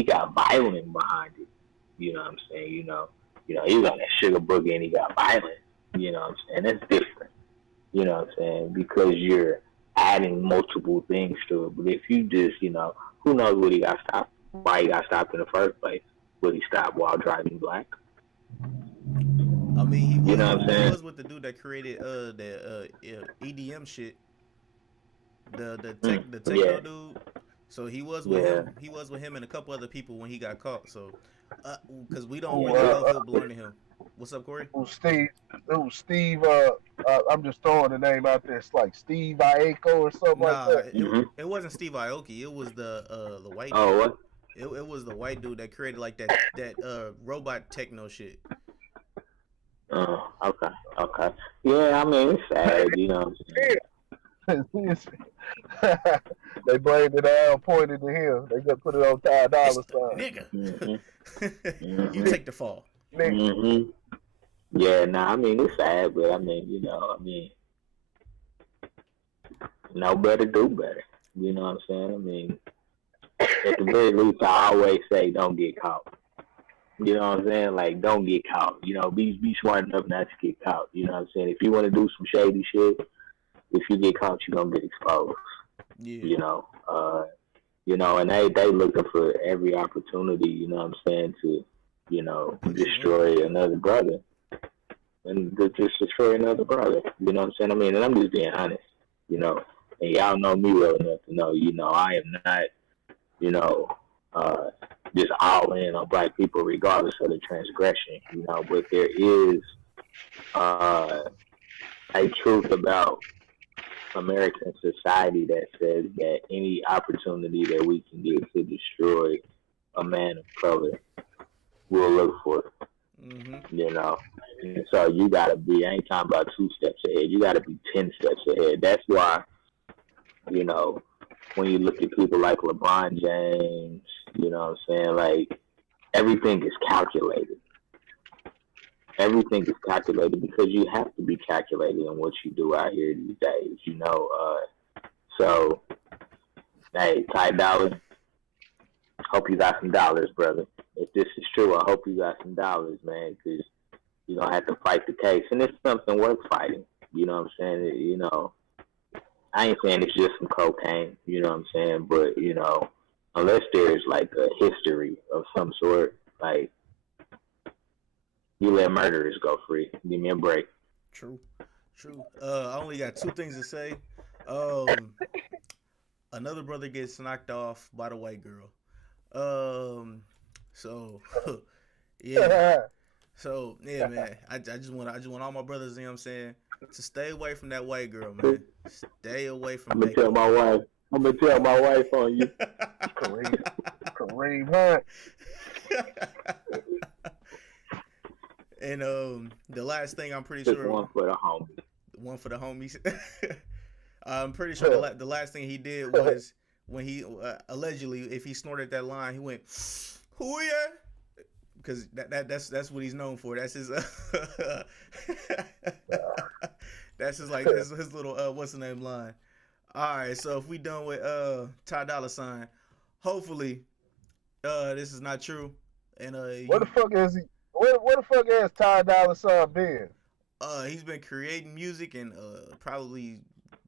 got violent behind it, you know what I'm saying? He was on that sugar boogie and he got violent. You know what I'm saying? That's different. You know what I'm saying? Because you're adding multiple things to it. But if you just, who knows what he got stopped? Why he got stopped in the first place? Would he stop while driving black? I mean, he was, you know what I'm saying? He was with the dude that created the EDM shit. The techno dude. So he was with him. He was with him and a couple other people when he got caught. So, because we don't really know who belonged to him. What's up, Corey? Steve. I'm just throwing the name out there. It's like Steve Aoki or something like that. It wasn't Steve Aoki. It was the white. Oh, dude. what? It was the white dude that created like that robot techno shit. Oh, okay. Yeah, I mean, it's sad, you know what I'm saying? They blamed it all, pointed to him. They just put it on Ty Dolla $ign. Nigga. Mm-hmm. You take the fall. Mm-hmm. Yeah, I mean, it's sad, but I mean, know better, do better. You know what I'm saying? I mean, at the very least, I always say don't get caught. You know what I'm saying? Like, don't get caught. Be smart enough not to get caught. You know what I'm saying? If you want to do some shady shit, if you get caught, you're going to get exposed. Yeah. And they looking for every opportunity, you know what I'm saying, to, destroy another brother. And to just destroy another brother. You know what I'm saying? I mean, and I'm just being honest, and y'all know me well enough to know, I am not, just all in on black people regardless of the transgression, but there is a truth about American society that says that any opportunity that we can get to destroy a man of color, we'll look for it. Mm-hmm. And so you gotta be, I ain't talking about 2 steps ahead, you gotta be 10 steps ahead. That's why, when you look at people like LeBron James, you know what I'm saying? Like, everything is calculated. Everything is calculated because you have to be calculated in what you do out here these days, So, hey, Ty Dolla, hope you got some dollars, brother. If this is true, I hope you got some dollars, man, because you're going to have to fight the case. And it's something worth fighting, you know what I'm saying? I ain't saying it's just some cocaine, you know what I'm saying? But, unless there's like a history of some sort, like, you let murderers go free. Give me a break. True. I only got 2 things to say. Another brother gets knocked off by the white girl. So yeah. So yeah, man. I just want all my brothers, you know what I'm saying, to stay away from that white girl, man. Stay away from. I'm gonna tell my wife on you. Kareem Hunt. And the last thing, I'm pretty sure one for the homies. One for the homies. I'm pretty sure the last thing he did was when he allegedly, if he snorted that line, he went, "Who ya?" Because that's what he's known for. That's his that's his his little what's the name line. All right, so if we done with Ty Dolla $ign, hopefully this is not true. And where the fuck is he? Where the fuck has Ty Dolla $ign been? He's been creating music and probably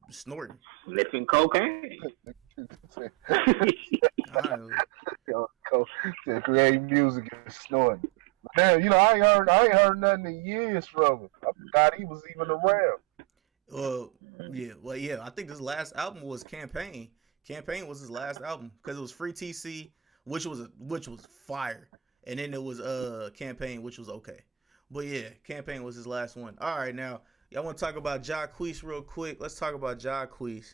snorting. Sniffing cocaine. I don't know. To create music and snorting. Man, I ain't heard nothing in years from him. I forgot he was even around. Yeah. I think this last album was Campaign. Campaign was his last album because it was Free TC, which was fire, and then it was Campaign, which was okay. But yeah, Campaign was his last one. All right, now y'all want to talk about Jacquees real quick? Let's talk about Jacquees.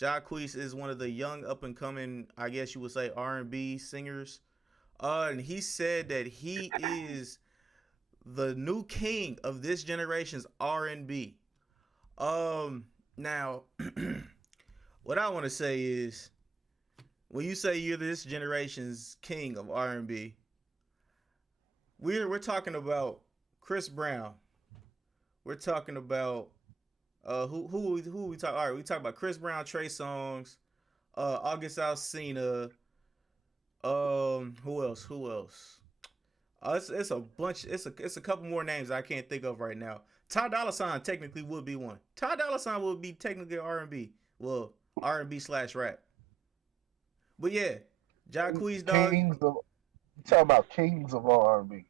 Jacquees is one of the young up and coming, I guess you would say, R&B singers. And he said that he is the new king of this generation's R&B. Now, what I want to say is, when you say you're this generation's king of R&B, we're talking about Chris Brown. We're talking about who we talk? All right, we talk about Chris Brown, Trey Songz, August Alsina. Who else? It's a bunch. It's a couple more names I can't think of right now. Ty Dolla $ign technically would be one. Ty Dolla $ign would be technically R&B. Well, R&B/rap. But yeah, Jacquees, dog. You talking about kings of R&B?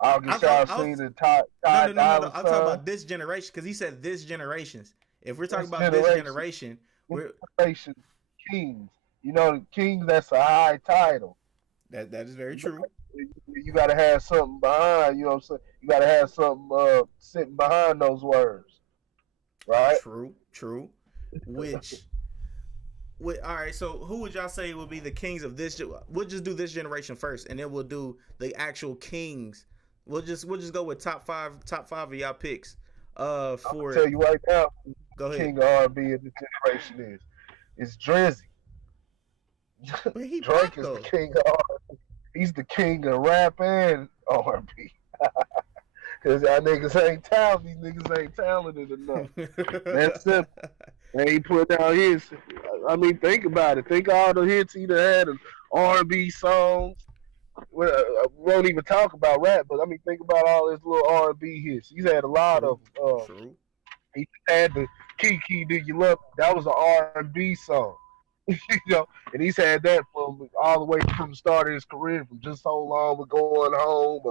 August Alsina, Ty Dolla $ign. No. I'm talking about this generation because he said this generations. If we're talking about this generation, we're kings. Kings, that's a high title. That is very true. You got to have something behind, you know what I'm saying? You got to have something sitting behind those words, right? True. All right, so who would y'all say would be the kings of this? We'll just do this generation first, and then we'll do the actual kings. We'll just go with top five of y'all picks. I'll tell you right now, go ahead. King of R&B of this generation is Drizzy. But Drake is the king of R&B. He's the king of rap and R&B. Because y'all niggas ain't talented. These niggas ain't talented enough. That's simple. And he put down his. I mean, think about it. Think of all the hits he done had of R&B songs. We won't even talk about rap, but I mean, think about all his little R&B hits. He's had a lot of. True. He had the Kiki, Do You Love Me? That was an R&B song. And he's had that from all the way from the start of his career, from Just So Long with Going Home.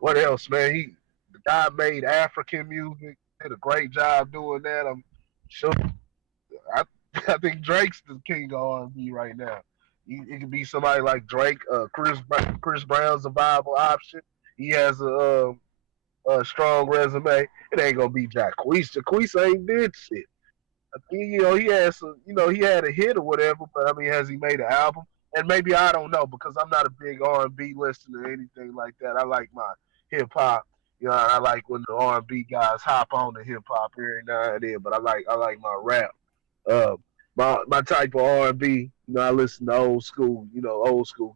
What else, man? The guy made African music. Did a great job doing that. I'm sure. I think Drake's the king of R&B right now. It could be somebody like Drake. Chris Brown's a viable option. He has a strong resume. It ain't gonna be Jacquees. Jacquees ain't did shit. He had he had a hit or whatever, but I mean, has he made an album? And maybe I don't know because I'm not a big R&B listener or anything like that. I like my hip hop. I like when the R&B guys hop on the hip hop every now and then, but I like my rap. My type of R&B, I listen to old school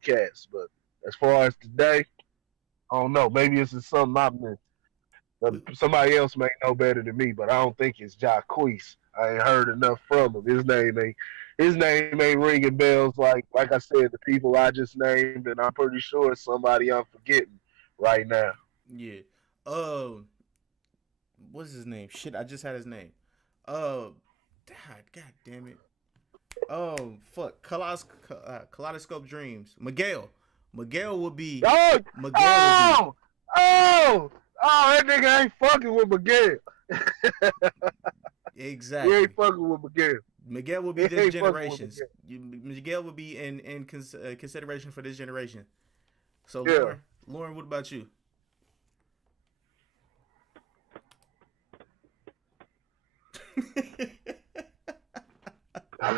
cats. But as far as today, I don't know. Maybe it's just something I missed. Somebody else may know better than me, but I don't think it's Jacquees. I ain't heard enough from him. His name ain't ringing bells like I said, the people I just named, and I'm pretty sure it's somebody I'm forgetting right now. Yeah. What's his name? Shit, I just had his name. God damn it. Fuck. Kaleidoscope Dreams. Miguel would be. That nigga ain't fucking with Miguel. Exactly. He ain't fucking with Miguel. Miguel will be this generation's. Miguel will be in consideration for this generation. So yeah. Lauren, what about you? I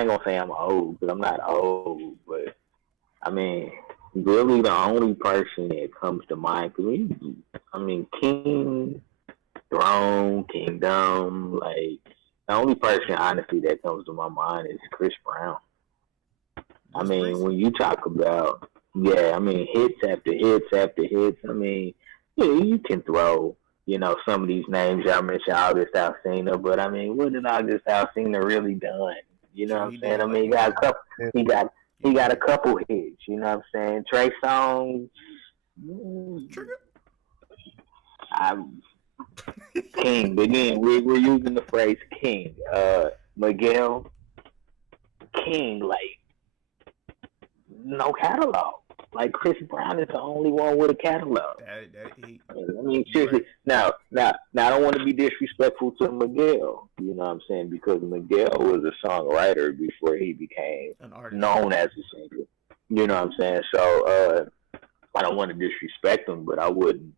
ain't gonna say I'm old because I'm not old, but I mean, really the only person that comes to mind, King Throne, Kingdom, like the only person honestly that comes to my mind is Chris Brown. I mean, when you talk about, hits after hits after hits, you can throw, some of these names y'all mentioned, August Alsina, but what did August Alsina really done? You know what I'm saying? He got a couple. He got a couple hits. You know what I'm saying? Trey Songz. I'm King. But again, we're using the phrase King. Miguel King, like no catalog. Like Chris Brown is the only one with a catalog. I mean, seriously. Right. Now, I don't want to be disrespectful to Miguel. You know what I'm saying? Because Miguel was a songwriter before he became known as a singer. You know what I'm saying? So I don't want to disrespect him, but I wouldn't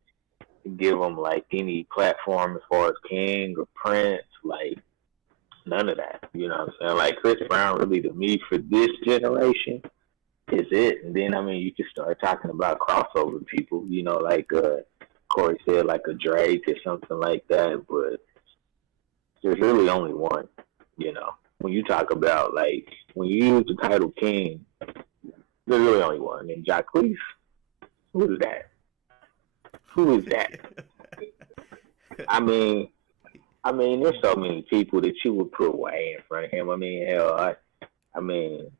give him like any platform as far as King or Prince, like none of that. You know what I'm saying? Like Chris Brown, really to me for this generation is it. And then I mean, you can start talking about crossover people. You know, like Corey said, like a Drake or something like that. But there's really only one. You know, when you talk about like when you use the title King, there's really only one. And Jacquees, who is that? Who is that? I mean, there's so many people that you would put way in front of him. I mean, hell, I mean,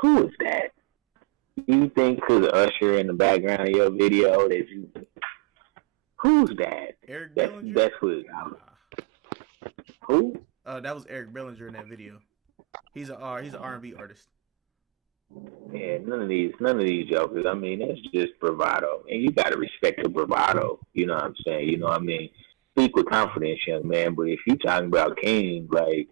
who is that? You think because Usher in the background of your video that you? Who's that? Eric Bellinger. That's who. Who? That was Eric Bellinger in that video. He's an R&B artist. Yeah, none of these jokers. I mean, that's just bravado, and you gotta respect the bravado. You know what I'm saying? You know what I mean? Speak with confidence, young man. But if you talking about King, like,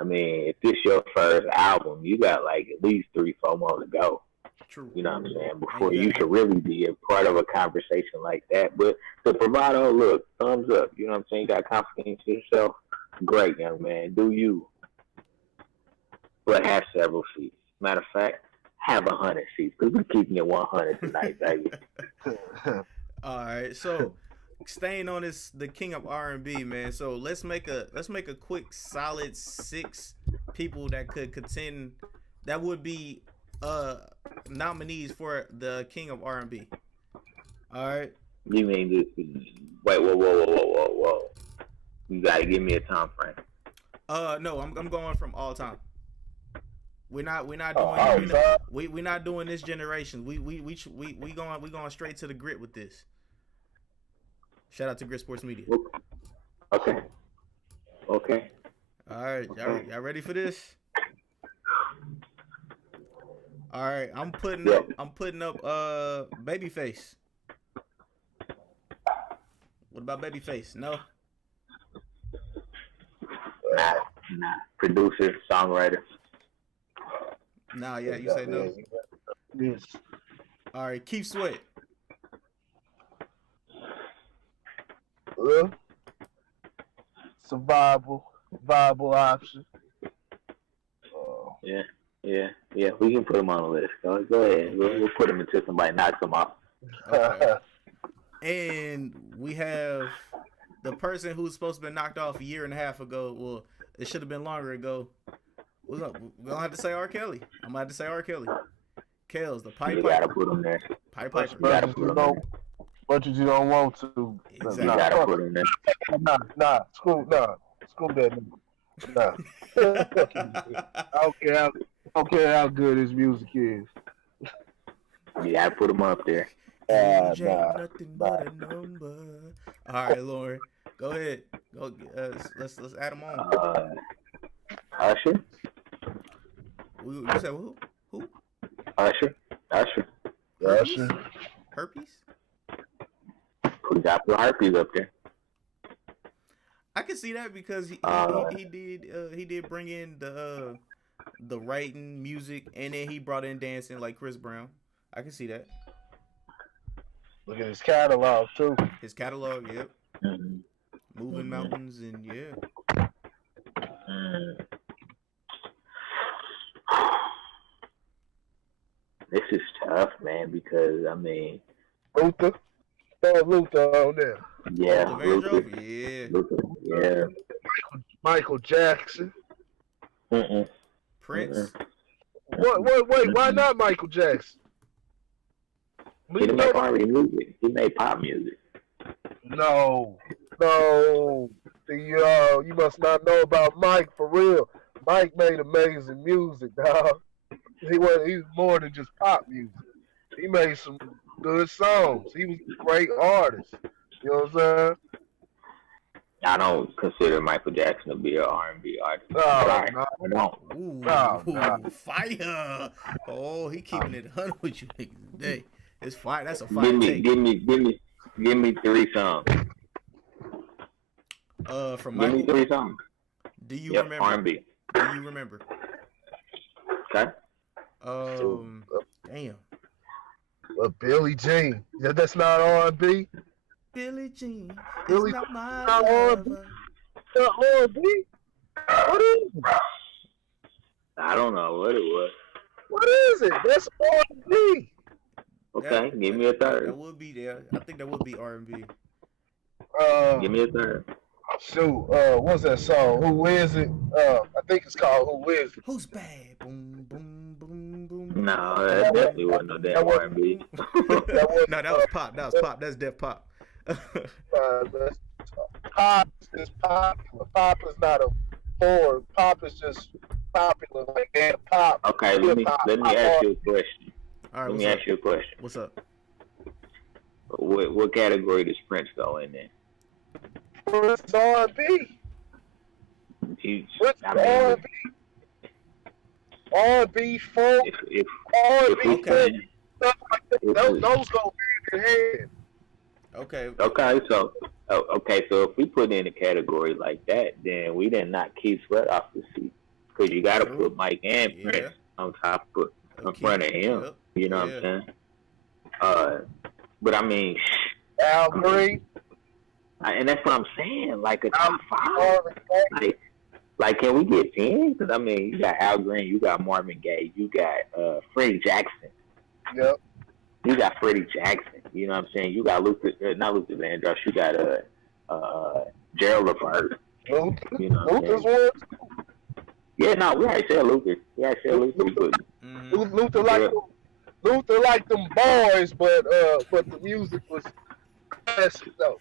I mean, if this your first album, you got like at least 3-4 more to go. True. You know what I'm saying? Before you should really be a part of a conversation like that. But the bravado, look, thumbs up. You know what I'm saying? You got confidence in yourself. Great, young man. Do you? But have several seats. Matter of fact, have 100 seats because we're keeping it 100 tonight, baby. All right, so staying on the king of R&B, man. So let's make a quick solid 6 people that could contend. That would be nominees for the king of R&B. All right. You mean this? Wait, whoa! You gotta give me a time frame. No, I'm going from all time. We're not doing we're not doing this generation. We going straight to the grit with this. Shout out to Grit Sports Media. Okay. All right, y'all ready for this? All right, I'm putting up Babyface. What about Babyface? No. Nah. Producer, songwriter. Nah, yeah, you say no. Yes. All right, Keith Sweat. Survival option. Yeah. We can put him on the list. Go ahead. We'll put him until somebody knocks him off. Okay. And we have the person who's supposed to be knocked off a year and a half ago. Well, it should have been longer ago. What's up? We're gonna have to say R. Kelly. I'm gonna have to say R. Kelly. Kels, the Pied Piper. You gotta put him there. Pied Piper. You gotta put him there. Much as you don't want to. Exactly. You gotta put him there. Nah. Screw that. Nah. I don't care how good his music is. You gotta put him up there. Nothing but a number. All right, Lauren, go ahead. Go. Let's add him on. Usher. You said who? Usher. Herpes. We got to put Herpes up there. I can see that because he did bring in the writing, music, and then he brought in dancing like Chris Brown. I can see that. Look at his catalog too. His catalog, yep. Mm-hmm. Moving mountains and yeah. This is tough, man, because I mean, Luther on there. Yeah, Luther. Yeah. Michael Jackson. Prince. Wait, why not Michael Jackson? He didn't make R&B music. He made pop music. No. You must not know about Mike for real. Mike made amazing music, dog. He was more than just pop music. He made some good songs. He was a great artist. You know what I'm saying? I don't consider Michael Jackson to be an R&B artist. No, Sorry, no. I don't. Ooh, No. fire! Oh, he keeping it 100 with you niggas today. It's fire. That's a Give fire me, take. give me 3 songs. From Give me Michael. 3 songs. Do you Yep, remember? R&B. Do you remember? Okay. Damn. Billie Jean. That's not R&B. Billie Jean is Billie not my not R&B. lover. R&B. What is it? I don't know what it was. What is it? That's R&B. Okay, give me a That third. would be there. I think that would be R&B. Give me a third. Shoot, what's that song? Who is it? I think it's called Who Is It? Who's bad? Boom, boom, boom, boom. No, that definitely wasn't no damn R&B. No, that was pop. That was pop. That's Def Pop. Pop is popular. Pop is not a form. Pop is just popular. Like damn pop. Okay, let me ask you a question. All right, Let me ask you a question. What's up? What category does Prince go in then? It's R&B. I mean, R&B, folk, if R&B, Okay. stuff like that. Those go hand in hand. Okay. Okay, so if we put in a category like that, then we didn't knock Keith Sweat off the seat because you got to put Mike and Prince on top of in front of him. Yep. You know what I'm saying? But I mean, Al Green. And that's what I'm saying. Like a top 5. R&B. Like, can we get 10? Because I mean, you got Al Green, you got Marvin Gaye, you got Freddie Jackson. Yep. You got Freddie Jackson. You know what I'm saying? You got not Luther Vandross. You got Gerald Levert. Luther. You know what I'm Luther's saying? one. Yeah, no, we already said Luther. But Luther like them boys, but the music was classic though.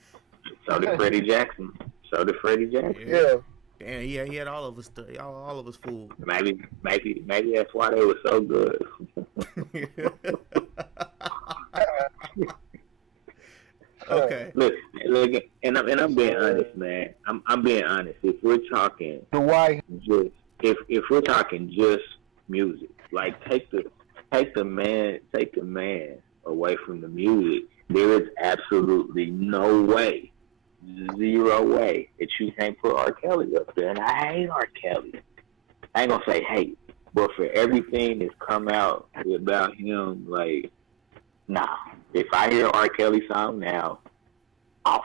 So did Freddie Jackson. Yeah. Damn, he had all of us. All of us fooled. Maybe that's why they were so good. Okay. Look, and I'm being honest, man. I'm being honest. If we're talking Dwight. if we're talking just music, like take the man away from the music, there is absolutely no way, 0 way that you can't put R. Kelly up there. And I hate R. Kelly. I ain't gonna say hate, but for everything that's come out about him, like, nah. If I hear R. Kelly song now, off.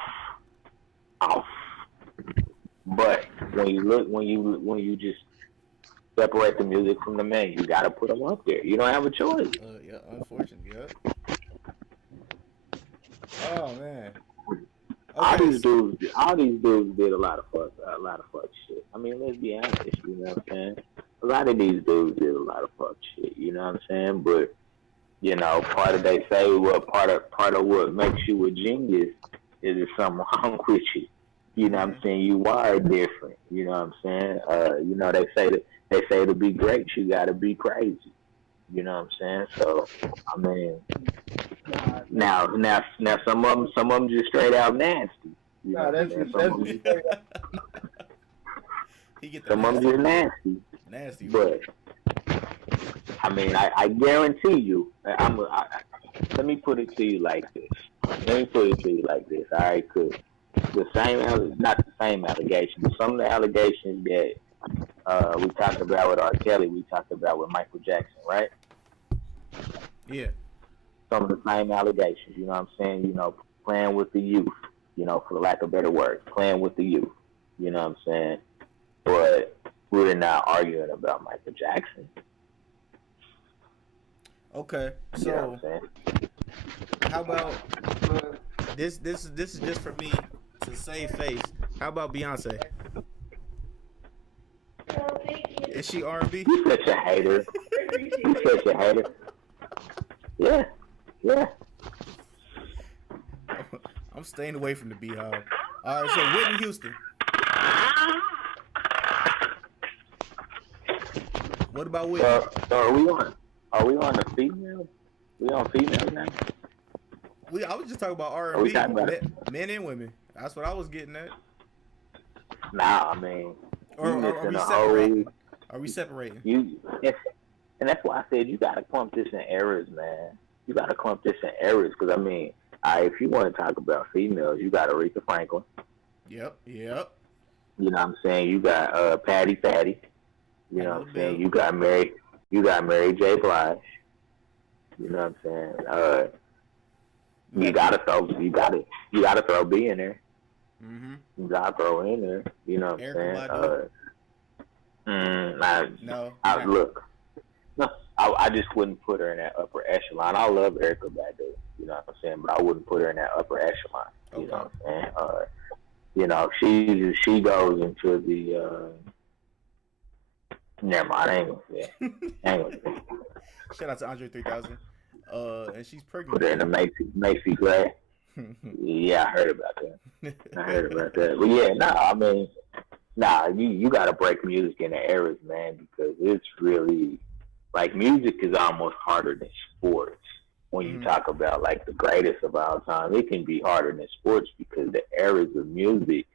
But when you just separate the music from the man, you gotta put him up there. You don't have a choice. Yeah, unfortunately, yeah. Oh man. All Okay, these dudes did a lot of fuck shit. I mean, let's be honest. You know what I'm saying? A lot of these dudes did a lot of fuck shit. You know what I'm saying? But you know, part of what makes you a genius is there's something wrong with you. You know what I'm saying? You are different. You know what I'm saying? You know, they say to be great, you gotta be crazy. You know what I'm saying? So, I mean, now, some of them just straight out nasty. You know That's some of them just nasty. Nasty. But I mean, I guarantee you. Let me put it to you like this. All right, cause not the same allegations. Some of the allegations that we talked about with R. Kelly, we talked about with Michael Jackson, right? Yeah. Some of the same allegations. You know what I'm saying? You know, playing with the youth. You know, for lack of a better word, playing with the youth. You know what I'm saying? But we're not arguing about Michael Jackson. Okay. So, You know what I'm saying? how about this? This is just for me to save face. How about Beyonce? Is she R&B? You such a hater. You such a hater. Yeah. I'm staying away from the Beehive. All right. So Whitney Houston. What about Whitney? So are we on? Are we on the female? We on females now? I was just talking about R Are and we B, talking about men and women. That's what I was getting at. Nah, I mean, Or you are we missing a separating? whole Are we separating? and that's why I said you gotta clump this in errors, man. You gotta clump this in errors, because I mean, if you want to talk about females, you got Aretha Franklin. Yep. You know what I'm saying? You got Patty. You I know know what I'm saying? Bill. You got Mary J. Blige. You know what I'm saying? You gotta throw B in there. Mm-hmm. You gotta throw in there. You know what I'm Erykah saying? Badu. No. Look, no, I just wouldn't put her in that upper echelon. I love Erykah Badu. You know what I'm saying? But I wouldn't put her in that upper echelon. You know what I'm saying? You know, she goes into the. Never mind. I ain't gonna say it. Shout out to Andre 3000. And she's pregnant. Put her in the Macy Gray. Yeah, I heard about that. But yeah, I mean, you gotta break music into eras, man, because it's really like music is almost harder than sports. When you talk about like the greatest of all time, it can be harder than sports because the eras of music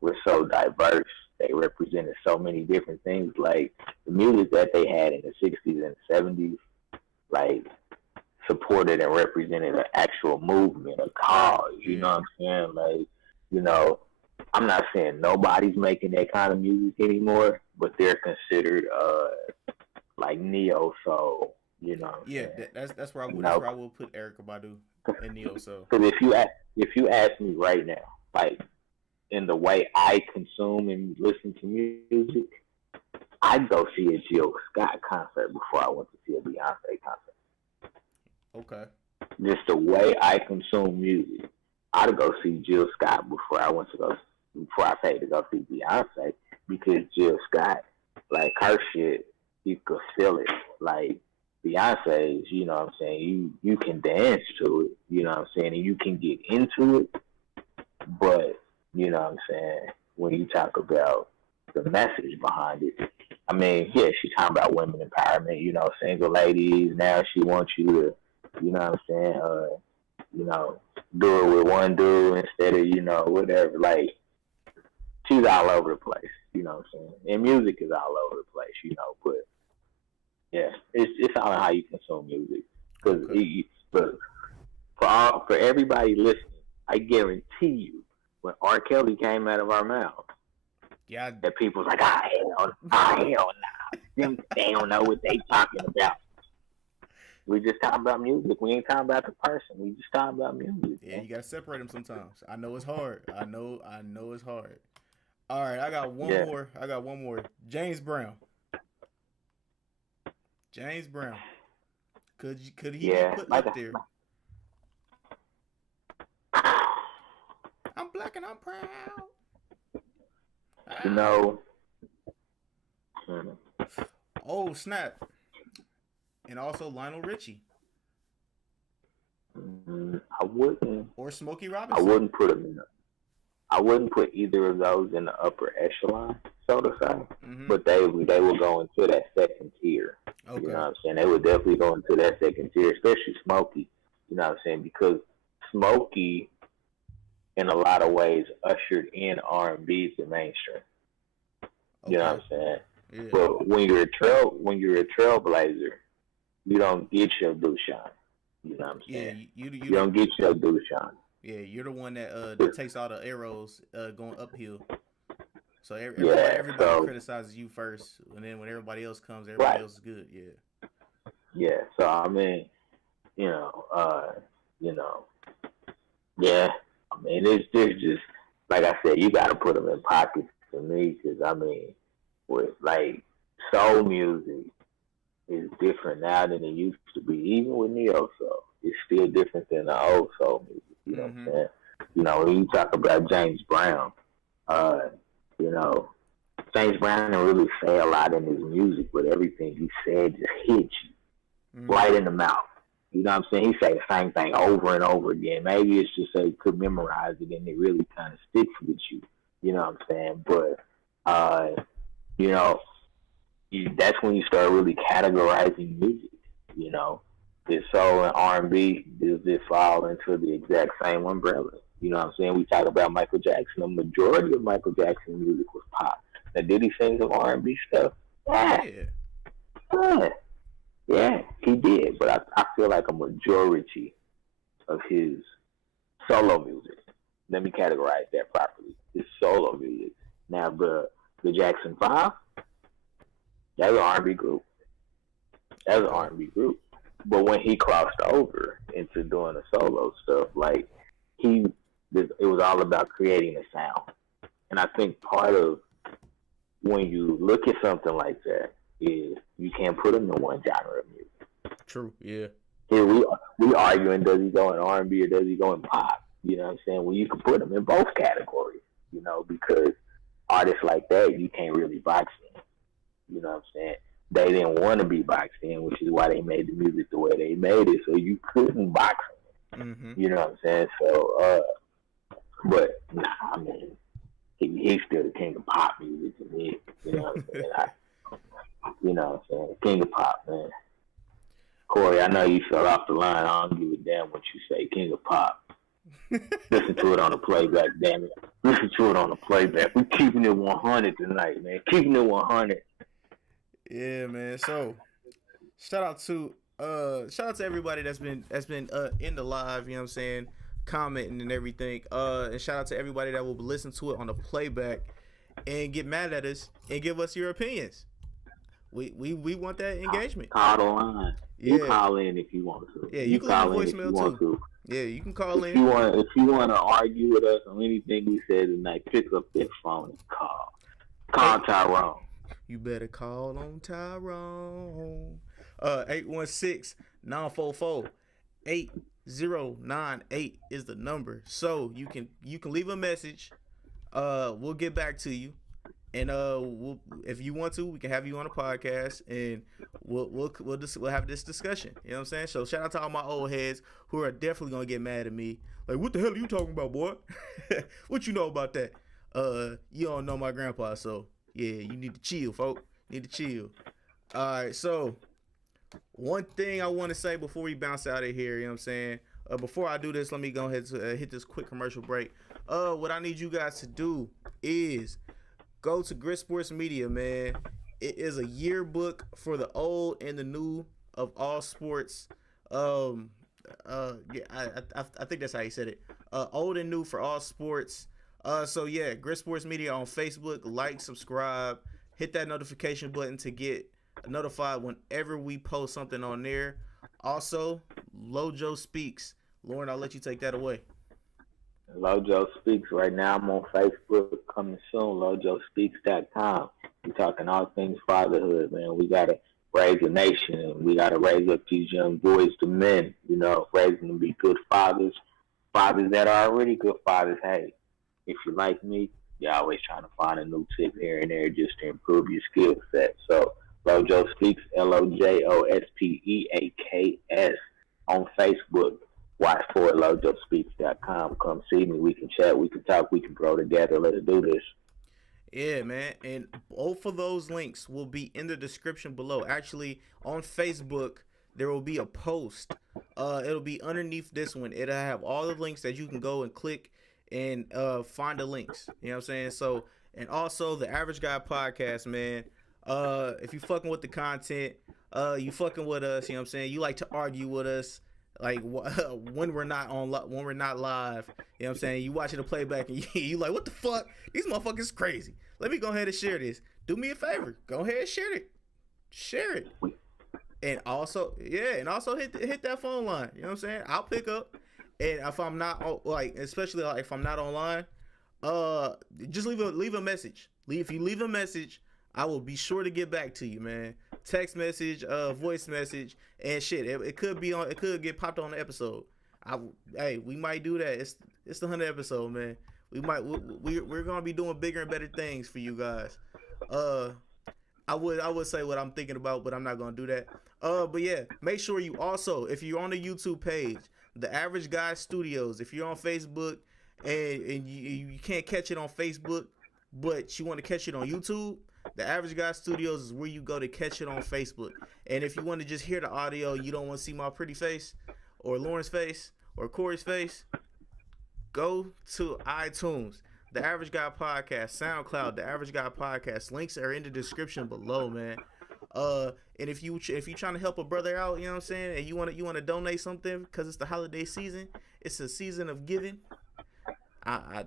were so diverse. They represented so many different things. Like the music that they had in the 60s and 70s, like supported and represented an actual movement, a cause. You know what I'm saying? Like, you know, I'm not saying nobody's making that kind of music anymore, but they're considered like neo soul. You know? That's where I will put Erykah Badu and neo soul. Because if you ask me right now, like in the way I consume and listen to music, I'd go see a Jill Scott concert before I went to see a Beyonce concert. Okay. Just the way I consume music, I'd go see Jill Scott before I paid to go see Beyonce, because Jill Scott, like her shit, you could feel it. Like Beyonce's, you know what I'm saying, you can dance to it, you know what I'm saying, and you can get into it, but you know what I'm saying, when you talk about the message behind it, I mean, yeah, she's talking about women empowerment, you know, single ladies, now she wants you to, you know what I'm saying, you know, do it with one dude instead of, you know, whatever, like, she's all over the place, you know what I'm saying, and music is all over the place, you know, but, yeah, it's all how you consume music, because for everybody listening, I guarantee you, when R. Kelly came out of our mouth, that people was like, hell nah. They don't know what they talking about. We just talking about music. We ain't talking about the person. We just talking about music. Yeah, man. You gotta separate them sometimes. I know it's hard. I know it's hard. All right, I got one more. James Brown. Could he be put up there? I'm black and I'm proud. You know. Oh, snap. And also Lionel Richie. I wouldn't. Or Smokey Robinson. I wouldn't put him in. I wouldn't put either of those in the upper echelon, so to say. But they will go into that second tier. Okay. You know what I'm saying? They would definitely go into that second tier, especially Smokey. You know what I'm saying? Because Smokey, in a lot of ways, ushered in R&B to mainstream. Okay. You know what I'm saying? Yeah. But when you're a trailblazer, you don't get your due shine. You know what I'm saying? Yeah, you don't get your due shine. Yeah, you're the one that takes all the arrows going uphill. So everybody criticizes you first, and then when everybody else comes, everybody else is good. Yeah. Yeah. So I mean, yeah. I mean, there's just, like I said, you got to put them in pockets for me, because I mean, with like soul music is different now than it used to be. Even with neo soul, it's still different than the old soul music. You know what I'm saying? You know, when you talk about James Brown, you know, James Brown didn't really say a lot in his music, but everything he said just hit you right in the mouth. You know what I'm saying? He say the same thing over and over again. Maybe it's just so you could memorize it and it really kind of sticks with you. You know what I'm saying? But, you know, that's when you start really categorizing music. You know, this soul and R&B, does this fall into the exact same umbrella? You know what I'm saying? We talk about Michael Jackson. The majority of Michael Jackson's music was pop. Now, did he sing some R&B stuff? Yeah, he did. But I feel like a majority of his solo music, let me categorize that properly, his solo music. Now, the Jackson 5, that's an R&B group. That's an R&B group. But when he crossed over into doing the solo stuff, like, it was all about creating a sound. And I think part of when you look at something like that is you can't put him in one genre of music. True, yeah. Here we arguing, does he go in R&B or does he go in pop? You know what I'm saying? Well, you can put him in both categories, you know, because artists like that, you can't really box in. You know what I'm saying? They didn't want to be boxed in, which is why they made the music the way they made it, so you couldn't box in. Mm-hmm. You know what I'm saying? So, but, nah, I mean, he's still the king of pop music to me. You know what I'm saying? You know what I'm saying? King of pop, man. Corey, I know you fell off the line. I don't give a damn what you say. King of pop. Listen to it on the playback, damn it. Listen to it on the playback. We're keeping it 100 tonight, man. Keeping it 100. Yeah, man. So, shout out to everybody that's been in the live, you know what I'm saying, commenting and everything. And shout out to everybody that will listen to it on the playback and get mad at us and give us your opinions. We want that engagement. Call the line. Yeah. You call in if you want to. Yeah, you can leave a voicemail too. Yeah, you can call in. If you want to argue with us on anything we said tonight, pick up that phone and call. Call Tyrone. You better call on Tyrone. 816-944-8098 is the number. So you can leave a message. We'll get back to you. And we'll, if you want to, we can have you on a podcast, and we'll have this discussion. You know what I'm saying? So shout out to all my old heads who are definitely gonna get mad at me. Like, what the hell are you talking about, boy? What you know about that? You don't know my grandpa, so yeah, you need to chill, folk. Need to chill. All right. So one thing I want to say before we bounce out of here, you know what I'm saying? Before I do this, let me go ahead to hit this quick commercial break. What I need you guys to do is go to Grit Sports Media, man. It is a yearbook for the old and the new of all sports. Yeah, I think that's how you said it. Old and new for all sports. So yeah, Grit Sports Media on Facebook. Like, subscribe, hit that notification button to get notified whenever we post something on there. Also, Lojo Speaks. Lauren, I'll let you take that away. Lojo Speaks. Right now, I'm on Facebook. Coming soon, LojoSpeaks.com. We're talking all things fatherhood, man. We got to raise a nation, and we got to raise up these young boys to men, you know, raising them to be good fathers, fathers that are already good fathers. Hey, if you like me, you're always trying to find a new tip here and there just to improve your skill set. So, Lojo Speaks, LOJOSPEAKS on Facebook. Watch for it, LojoSpeaks.com. Come see me. We can chat. We can talk. We can grow together. Let's do this. Yeah, man. And both of those links will be in the description below. Actually, on Facebook, there will be a post. It'll be underneath this one. It'll have all the links that you can go and click and find the links. You know what I'm saying? So, and also the Average Guy Podcast, man. If you fucking with the content, you fucking with us. You know what I'm saying? You like to argue with us. Like when we're not live, you know what I'm saying? You watching the playback and you like, what the fuck? These motherfuckers crazy. Let me go ahead and share this. Do me a favor. Go ahead and share it. And also hit that phone line. You know what I'm saying? I'll pick up. And if I'm not especially if I'm not online, just leave a message. If you leave a message, I will be sure to get back to you, man. Text message, voice message, and shit. It could get popped on the episode. We might do that. It's the 100th episode, man. We're gonna be doing bigger and better things for you guys. I would say what I'm thinking about, but I'm not gonna do that. But yeah, make sure you also, if you're on the YouTube page, The Average Guy Studios. If you're on Facebook and you can't catch it on Facebook, but you want to catch it on YouTube, The Average Guy Studios is where you go to catch it on Facebook. And if you want to just hear the audio, you don't want to see my pretty face or Lauren's face or Corey's face, go to iTunes, The Average Guy Podcast, SoundCloud, The Average Guy Podcast. Links are in the description below, man. And if you trying to help a brother out, you know what I'm saying, and you want to donate something because it's the holiday season, it's a season of giving. I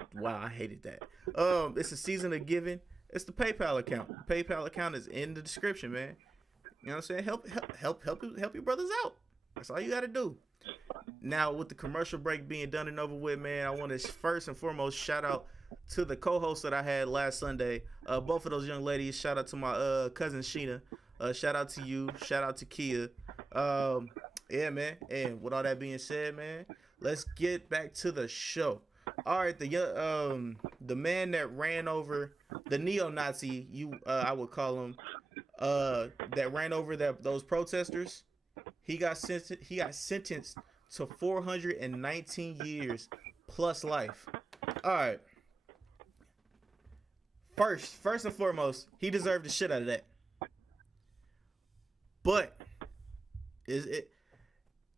hated that. It's a season of giving. It's the PayPal account. The PayPal account is in the description, man. You know what I'm saying? Help your brothers out. That's all you got to do. Now, with the commercial break being done and over with, man, I want to first and foremost shout out to the co-hosts that I had last Sunday. Both of those young ladies. Shout out to my cousin Sheena. Shout out to you. Shout out to Kia. Yeah, man. And with all that being said, man, let's get back to the show. All right, the man that ran over the neo-Nazi, I would call him, that ran over those protesters, he got sentenced to 419 years plus life. All right. First and foremost, he deserved the shit out of that. But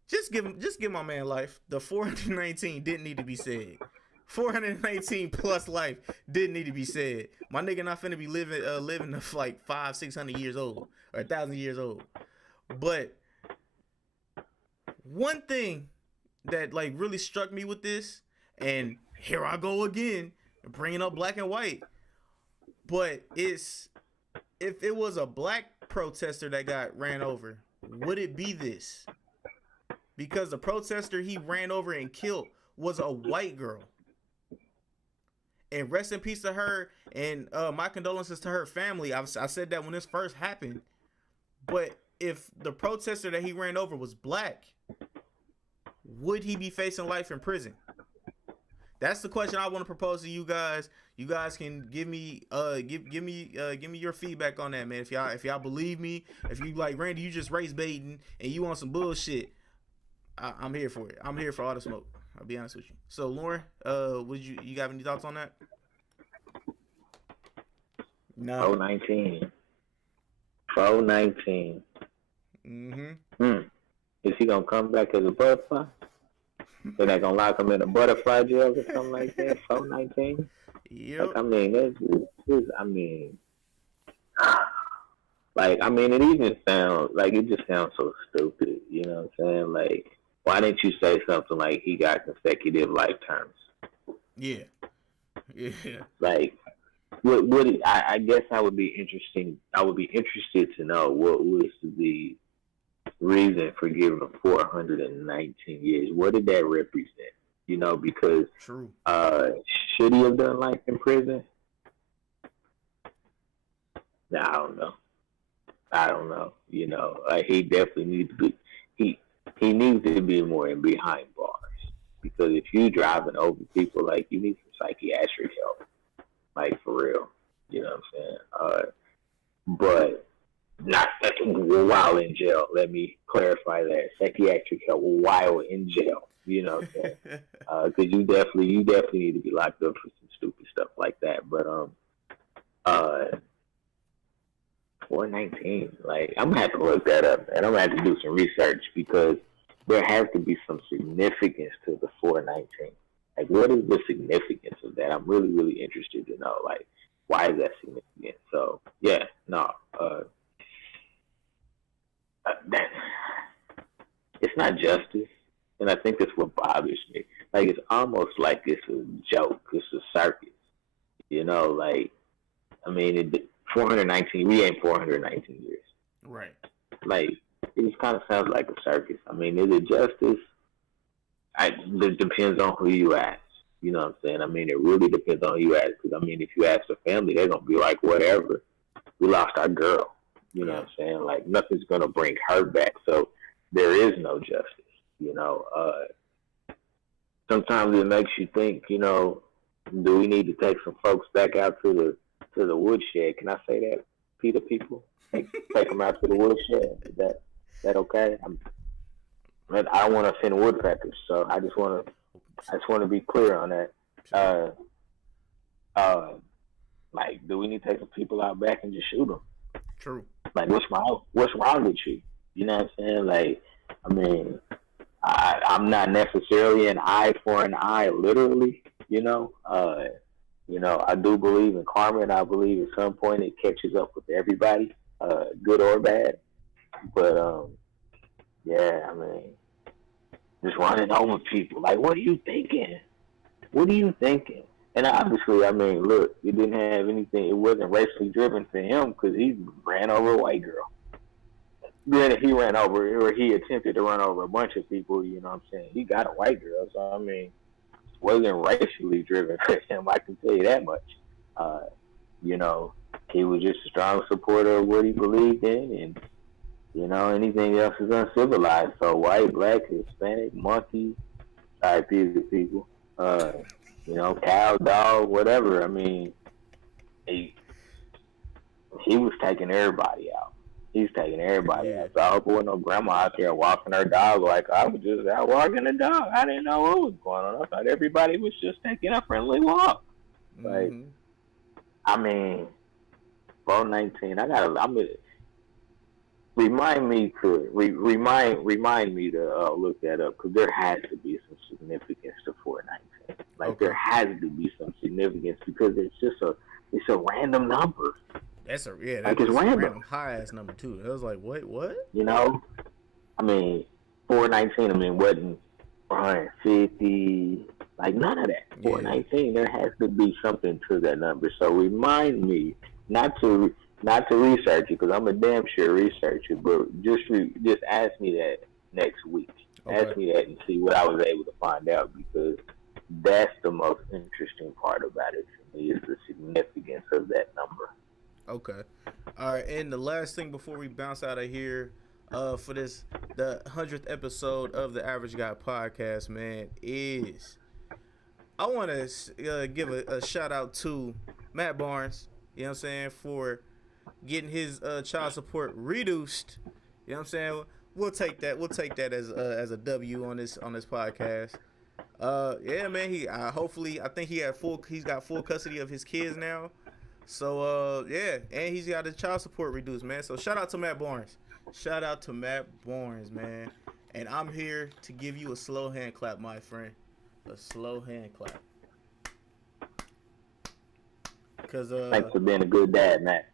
just give my man life. The 419 didn't need to be said. 419 plus life didn't need to be said. My nigga not finna be living to like 500-600 years old or 1,000 years old. But one thing that like really struck me with this, and here I go again bringing up black and white, but it's, if it was a black protester that got ran over, would it be this? Because the protester he ran over and killed was a white girl. And rest in peace to her, and my condolences to her family. I said that when this first happened. But if the protester that he ran over was black, would he be facing life in prison? That's the question I want to propose to you guys. You guys can give me give me your feedback on that, man. If y'all believe me, if you like Randy, you just race baiting and you want some bullshit, I'm here for it. I'm here for all the smoke. I'll be honest with you. So Lauren, would you have any thoughts on that? No. 419. 419. Is he gonna come back as a butterfly? They're not gonna lock him in a butterfly jail or something like that. 419. Yep. Like, I mean, it even sounds like, it just sounds so stupid. You know what I'm saying? Like, why didn't you say something like he got consecutive life terms? Yeah. Like, I guess I would be interested to know what was the reason for giving him 419 years. What did that represent? You know, because true. Should he have done life in prison? I don't know. You know, he definitely needs to be. He needs to be more in behind bars, because if you driving over people, like, you need some psychiatric help, like, for real. You know what I'm saying? But not while in jail. Let me clarify that. Psychiatric help while in jail. You know what I'm saying? Because you definitely need to be locked up for some stupid stuff like that. But 419. Like, I'm gonna have to look that up, and I'm gonna have to do some research, because there has to be some significance to the 419. Like, what is the significance of that? I'm really, really interested to know. Like, why is that significant? So, yeah, no. It's not justice, and I think that's what bothers me. Like, it's almost like it's a joke. It's a circus. You know, like, I mean, 419, we ain't 419 years. Right. Like, it just kind of sounds like a circus. I mean, is it justice? It depends on who you ask. You know what I'm saying? I mean, it really depends on who you ask. Because, I mean, if you ask the family, they're going to be like, whatever. We lost our girl. You know what I'm saying? Like, nothing's going to bring her back. So there is no justice. You know, sometimes it makes you think, you know, do we need to take some folks back out to the woodshed? Can I say that, Peter? People take them out to the woodshed. Is that okay? I don't want to offend woodpeckers, so I just want to be clear on that. Like, do we need to take some people out back and just shoot them? True. Like, what's wrong with you? You know what I'm saying? Like, I mean, I'm not necessarily an eye for an eye, literally. You know, I do believe in karma, and I believe at some point it catches up with everybody, good or bad. But yeah, I mean, just running over people. Like, what are you thinking? What are you thinking? And obviously, I mean, look, it didn't have anything. It wasn't racially driven for him because he ran over a white girl. Then he ran over, or he attempted to run over a bunch of people. You know what I'm saying? He got a white girl, so I mean, it wasn't racially driven for him. I can tell you that much. You know, he was just a strong supporter of what he believed in, and you know, anything else is uncivilized. So white, black, Hispanic, monkey type people. You know, cow, dog, whatever. I mean, he was taking everybody out. He's taking everybody out. So I hope there wasn't no grandma out there walking her dog like I was just out walking the dog. I didn't know what was going on. I thought everybody was just taking a friendly walk. Like, I mean, 419. Remind me to look that up because there has to be some significance to 419. Like there has to be some significance because it's a random number. That's like it's random high ass number too. It was like what? You know, I mean 419. I mean wasn't 450. Like none of that. 419. There has to be something to that number. So remind me not to research it because I'm a damn sure researcher, but just ask me that next week. Okay. Ask me that and see what I was able to find out because that's the most interesting part about it to me is the significance of that number. Okay. All right, and the last thing before we bounce out of here for the 100th episode of the Average Guy podcast, man, is I want to give a shout out to Matt Barnes, you know what I'm saying, for getting his child support reduced. You know what I'm saying? We'll take that as a W on this podcast. Yeah, man. I think he's got full custody of his kids now. So yeah, and he's got his child support reduced, man. So shout out to Matt Barnes. Shout out to Matt Barnes, man. And I'm here to give you a slow hand clap, my friend. A slow hand clap. Cause thanks for being a good dad, Matt.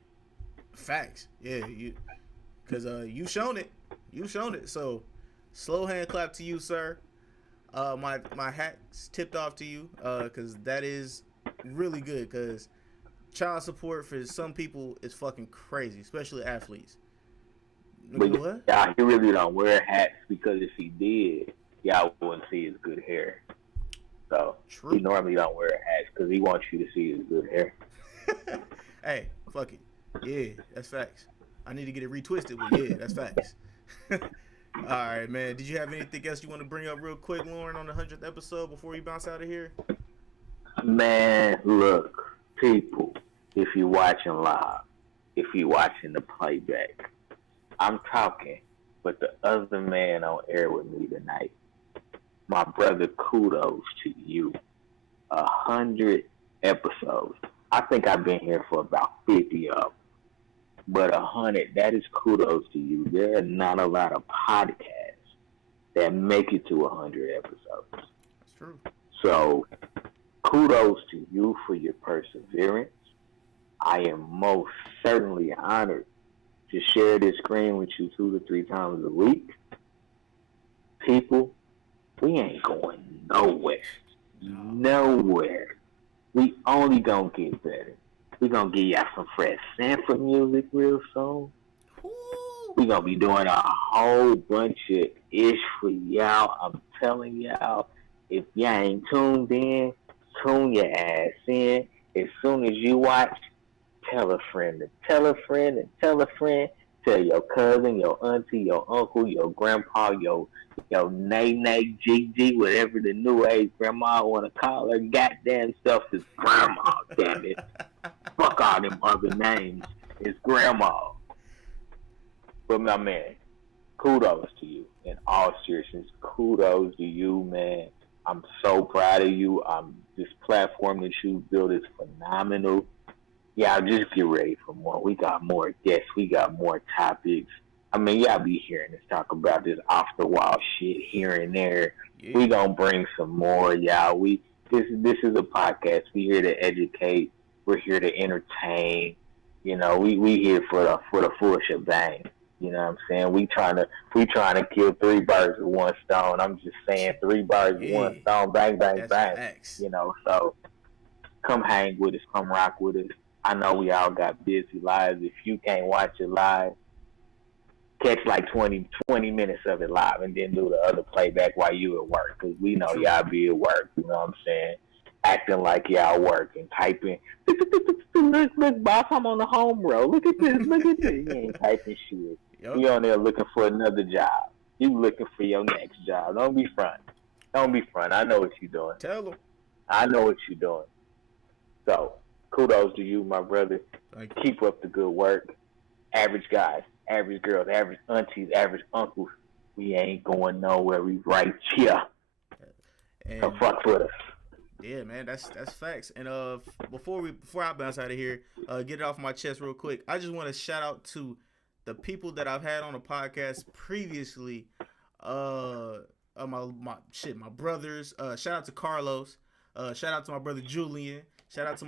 Facts. Yeah, you shown it. You shown it. So slow hand clap to you, sir. My hat's tipped off to you, cause that is really good. Cause child support for some people is fucking crazy, especially athletes. But what? Yeah, he really don't wear hats because if he did, y'all wouldn't see his good hair. So True. He normally don't wear hats because he wants you to see his good hair. Hey, fuck it. Yeah, that's facts. I need to get it retwisted, but yeah, that's facts. All right, man. Did you have anything else you want to bring up real quick, Lauren, on the 100th episode before we bounce out of here? Man, look, people, if you're watching live, if you're watching the playback, I'm talking, but the other man on air with me tonight, my brother, kudos to you. 100 episodes. I think I've been here for about 50 of them. But 100, that is kudos to you. There are not a lot of podcasts that make it to 100 episodes. That's true. So, kudos to you for your perseverance. I am most certainly honored to share this screen with you 2 to 3 times a week. People, we ain't going nowhere. Nowhere. We only gonna get better. We gonna give y'all some fresh Sanford music real soon. We gonna be doing a whole bunch of ish for y'all. I'm telling y'all, if y'all ain't tuned in, tune your ass in. As soon as you watch, tell a friend to tell a friend and tell a friend. Tell your cousin, your auntie, your uncle, your grandpa, your nay, Gigi, whatever the new age grandma want to call her. Goddamn stuff is grandma, damn it. Fuck all them other names. It's grandma. But my man, kudos to you. In all seriousness, kudos to you, man. I'm so proud of you. This platform that you built is phenomenal. Y'all just get ready for more. We got more guests. We got more topics. I mean, y'all be hearing us talk about this off the wall shit here and there. Yeah. We gonna bring some more, y'all. This is a podcast. We here to educate. We're here to entertain. You know, we here for the full shebang. You know what I'm saying? We trying to kill 3 birds with 1 stone. I'm just saying 3 birds with 1 stone. Bang, bang, that's bang. Facts. You know, so come hang with us. Come rock with us. I know we all got busy lives. If you can't watch it live, catch like 20 minutes of it live and then do the other playback while you at work. Because we know y'all be at work. You know what I'm saying? Acting like y'all working, typing. Look, boss, I'm on the home row. Look at this. You ain't typing shit. Yep. You on there looking for another job. You looking for your next job. Don't be front. I know what you're doing. Tell them. I know what you're doing. So, kudos to you, my brother. Keep up the good work. Average guys, average girls, average aunties, average uncles. We ain't going nowhere. We right here. And so fuck with us. Yeah, man, that's facts. And before I bounce out of here, get it off my chest real quick. I just want to shout out to the people that I've had on the podcast previously. My brothers. Shout out to Carlos. Shout out to my brother Julian. Shout out to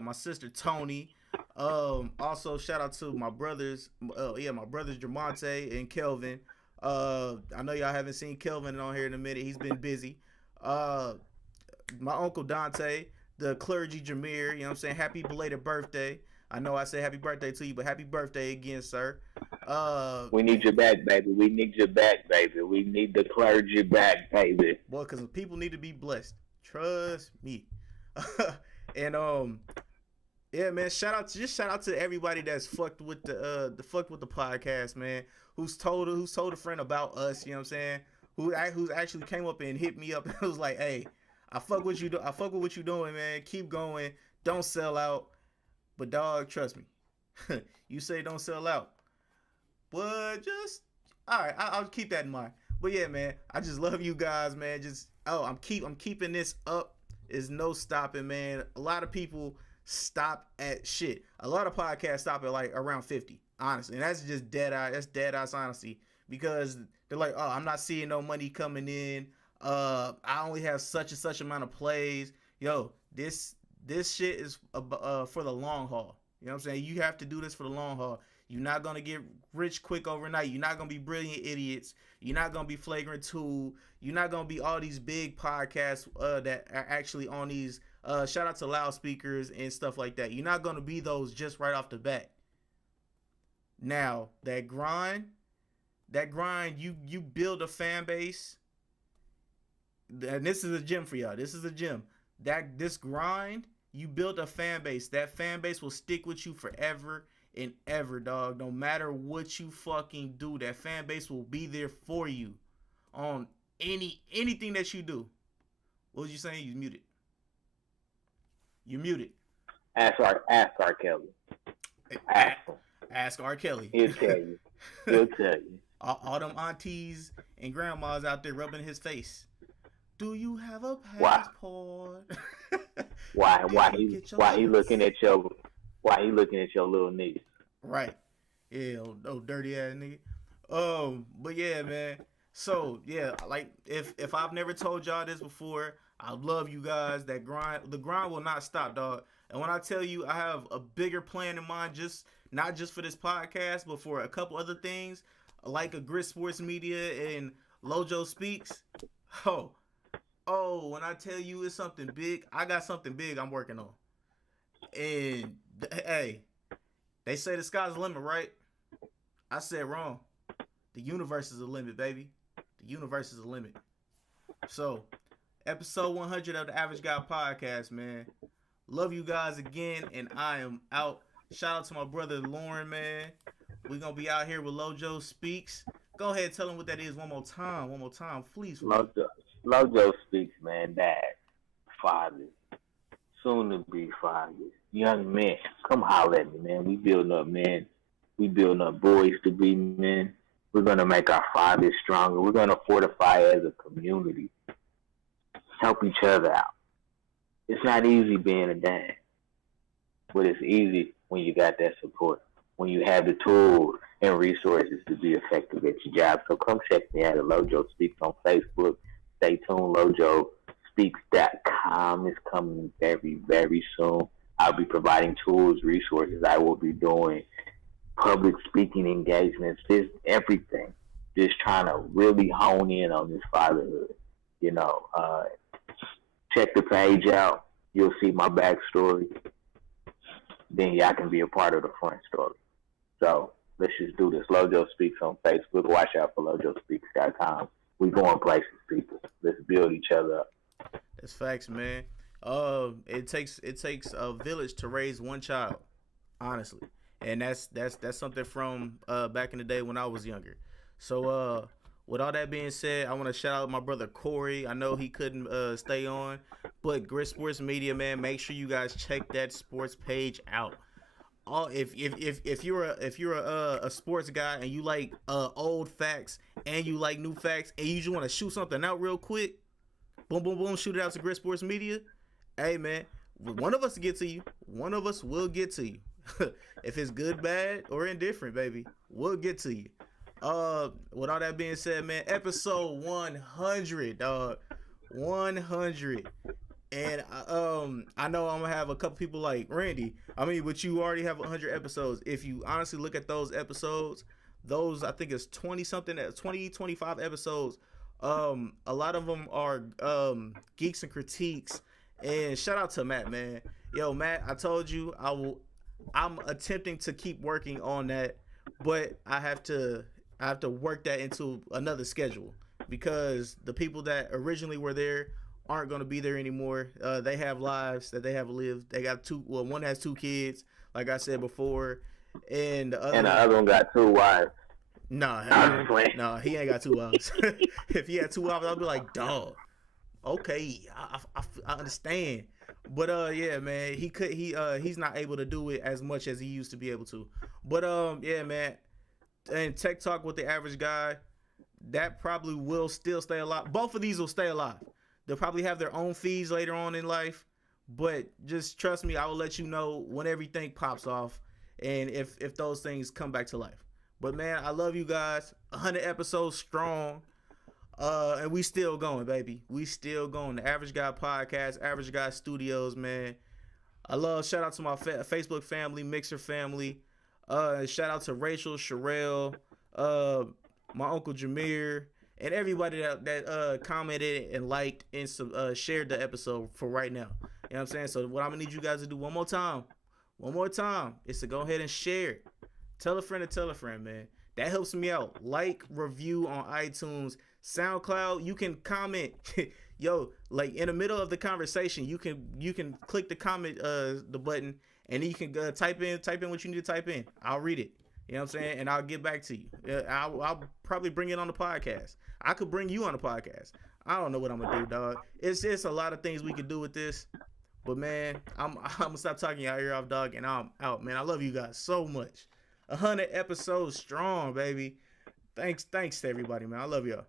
my sister Tony. Also shout out to my brothers. My brothers Jermonte and Kelvin. I know y'all haven't seen Kelvin on here in a minute. He's been busy. My uncle Dante, the clergy Jameer, you know what I'm saying? Happy belated birthday. I know I said happy birthday to you, but happy birthday again, sir. We need you back, baby. We need you back, baby. We need the clergy back, baby. Boy, because people need to be blessed. Trust me. And yeah, man, shout out to everybody that's fucked with the podcast, man. Who's told a friend about us, you know what I'm saying? Who's actually came up and hit me up and was like, hey, I fuck with what you doing, man. Keep going. Don't sell out. But dog, trust me. You say don't sell out. But just all right, I'll keep that in mind. But yeah, man, I just love you guys, man. I'm keeping this up. There's no stopping, man. A lot of people stop at shit. A lot of podcasts stop at like around 50, honestly. And that's just dead eye. That's dead ass honesty. Because they're like, oh, I'm not seeing no money coming in. I only have such and such amount of plays. Yo, this shit is for the long haul. You know what I'm saying? You have to do this for the long haul. You're not gonna get rich quick overnight. You're not gonna be brilliant idiots. You're not gonna be flagrant 2. You're not gonna be all these big podcasts that are actually on these. Shout out to loudspeakers and stuff like that. You're not gonna be those just right off the bat. Now that grind, you build a fan base. And this is a gym for y'all. This is a gym. This grind, you build a fan base. That fan base will stick with you forever and ever, dog. No matter what you fucking do, that fan base will be there for you on anything that you do. What was you saying? You muted. You muted. Ask R. Kelly. Ask R. Kelly. He'll tell you. He'll tell you. All them aunties and grandmas out there rubbing his face. Do you have a passport? Why he looking at your little niece? Right. Yeah, oh dirty ass nigga. But yeah, man. So yeah, like if I've never told y'all this before, I love you guys. The grind will not stop, dog. And when I tell you I have a bigger plan in mind, not just for this podcast, but for a couple other things, like a Grit Sports Media and Lojo Speaks. Oh, when I tell you it's something big, I got something big I'm working on. And hey, they say the sky's the limit, right? I said wrong. The universe is the limit, baby. The universe is the limit. So, episode 100 of the Average Guy Podcast, man. Love you guys again, and I am out. Shout out to my brother Lauren, man. We're going to be out here with Lojo Speaks. Go ahead and tell them what that is one more time, please. Lojo Speaks, man. Dad, fathers, soon to be fathers, young men. Come holler at me, man. We building up men. We building up boys to be men. We're going to make our fathers stronger. We're going to fortify as a community. Help each other out. It's not easy being a dad. But it's easy when you got that support, when you have the tools and resources to be effective at your job. So come check me out at Lojo Speaks on Facebook. Stay tuned. LojoSpeaks.com is coming very, very soon. I'll be providing tools, resources. I will be doing public speaking engagements, just everything. Just trying to really hone in on this fatherhood. Check the page out. You'll see my backstory. Then y'all can be a part of the front story. So let's just do this. Lojo Speaks on Facebook. Watch out for LojoSpeaks.com. We going places, people. Let's build each other up. That's facts, man. It takes a village to raise one child, honestly, and that's something from back in the day when I was younger. So with all that being said, I want to shout out my brother Corey. I know he couldn't stay on, but Grit Sports Media, man, make sure you guys check that sports page out. If you're a sports guy and you like old facts and you like new facts and you just want to shoot something out real quick, boom, boom, boom, shoot it out to Grit Sports Media. Hey, man, one of us will get to you. One of us will get to you. If it's good, bad, or indifferent, baby, we'll get to you. With all that being said, man, episode 100, dog. 100. And I know I'm gonna have a couple people like Randy. But you already have 100 episodes. If you honestly look at those episodes, I think it's 25 episodes. A lot of them are geeks and critiques. And shout out to Matt, man. Yo, Matt, I told you I'm attempting to keep working on that, but I have to work that into another schedule because the people that originally were there aren't going to be there anymore. They have lives that they have lived. They got one has 2 kids, like I said before, and the other one got 2 wives. Nah, he ain't got 2 wives. If he had 2 wives, I'd be like, dog. Okay, I understand. But yeah, man, he's not able to do it as much as he used to be able to. But yeah, man, and Tech Talk with the Average Guy, that probably will still stay alive. Both of these will stay alive. They'll probably have their own feeds later on in life, but just trust me, I will let you know when everything pops off and if those things come back to life. But man, I love you guys. 100 episodes strong. And we still going, baby. We still going. The Average Guy Podcast, Average Guy Studios, man. Shout out to my Facebook family, Mixer family. Shout out to Rachel, Sherelle, my Uncle Jameer, and everybody that commented and liked and shared the episode for right now. You know what I'm saying? So what I'm going to need you guys to do one more time is to go ahead and share it. Tell a friend, man. That helps me out. Like, review on iTunes, SoundCloud. You can comment. Yo, like in the middle of the conversation, you can click the comment the button, and you can type in what you need to type in. I'll read it. You know what I'm saying? And I'll get back to you. I'll probably bring it on the podcast. I could bring you on the podcast. I don't know what I'm gonna do, dog. It's just a lot of things we could do with this. But man, I'm gonna stop talking y'all ear off, dog, and I'm out, man. I love you guys so much. 100 episodes strong, baby. Thanks to everybody, man. I love y'all.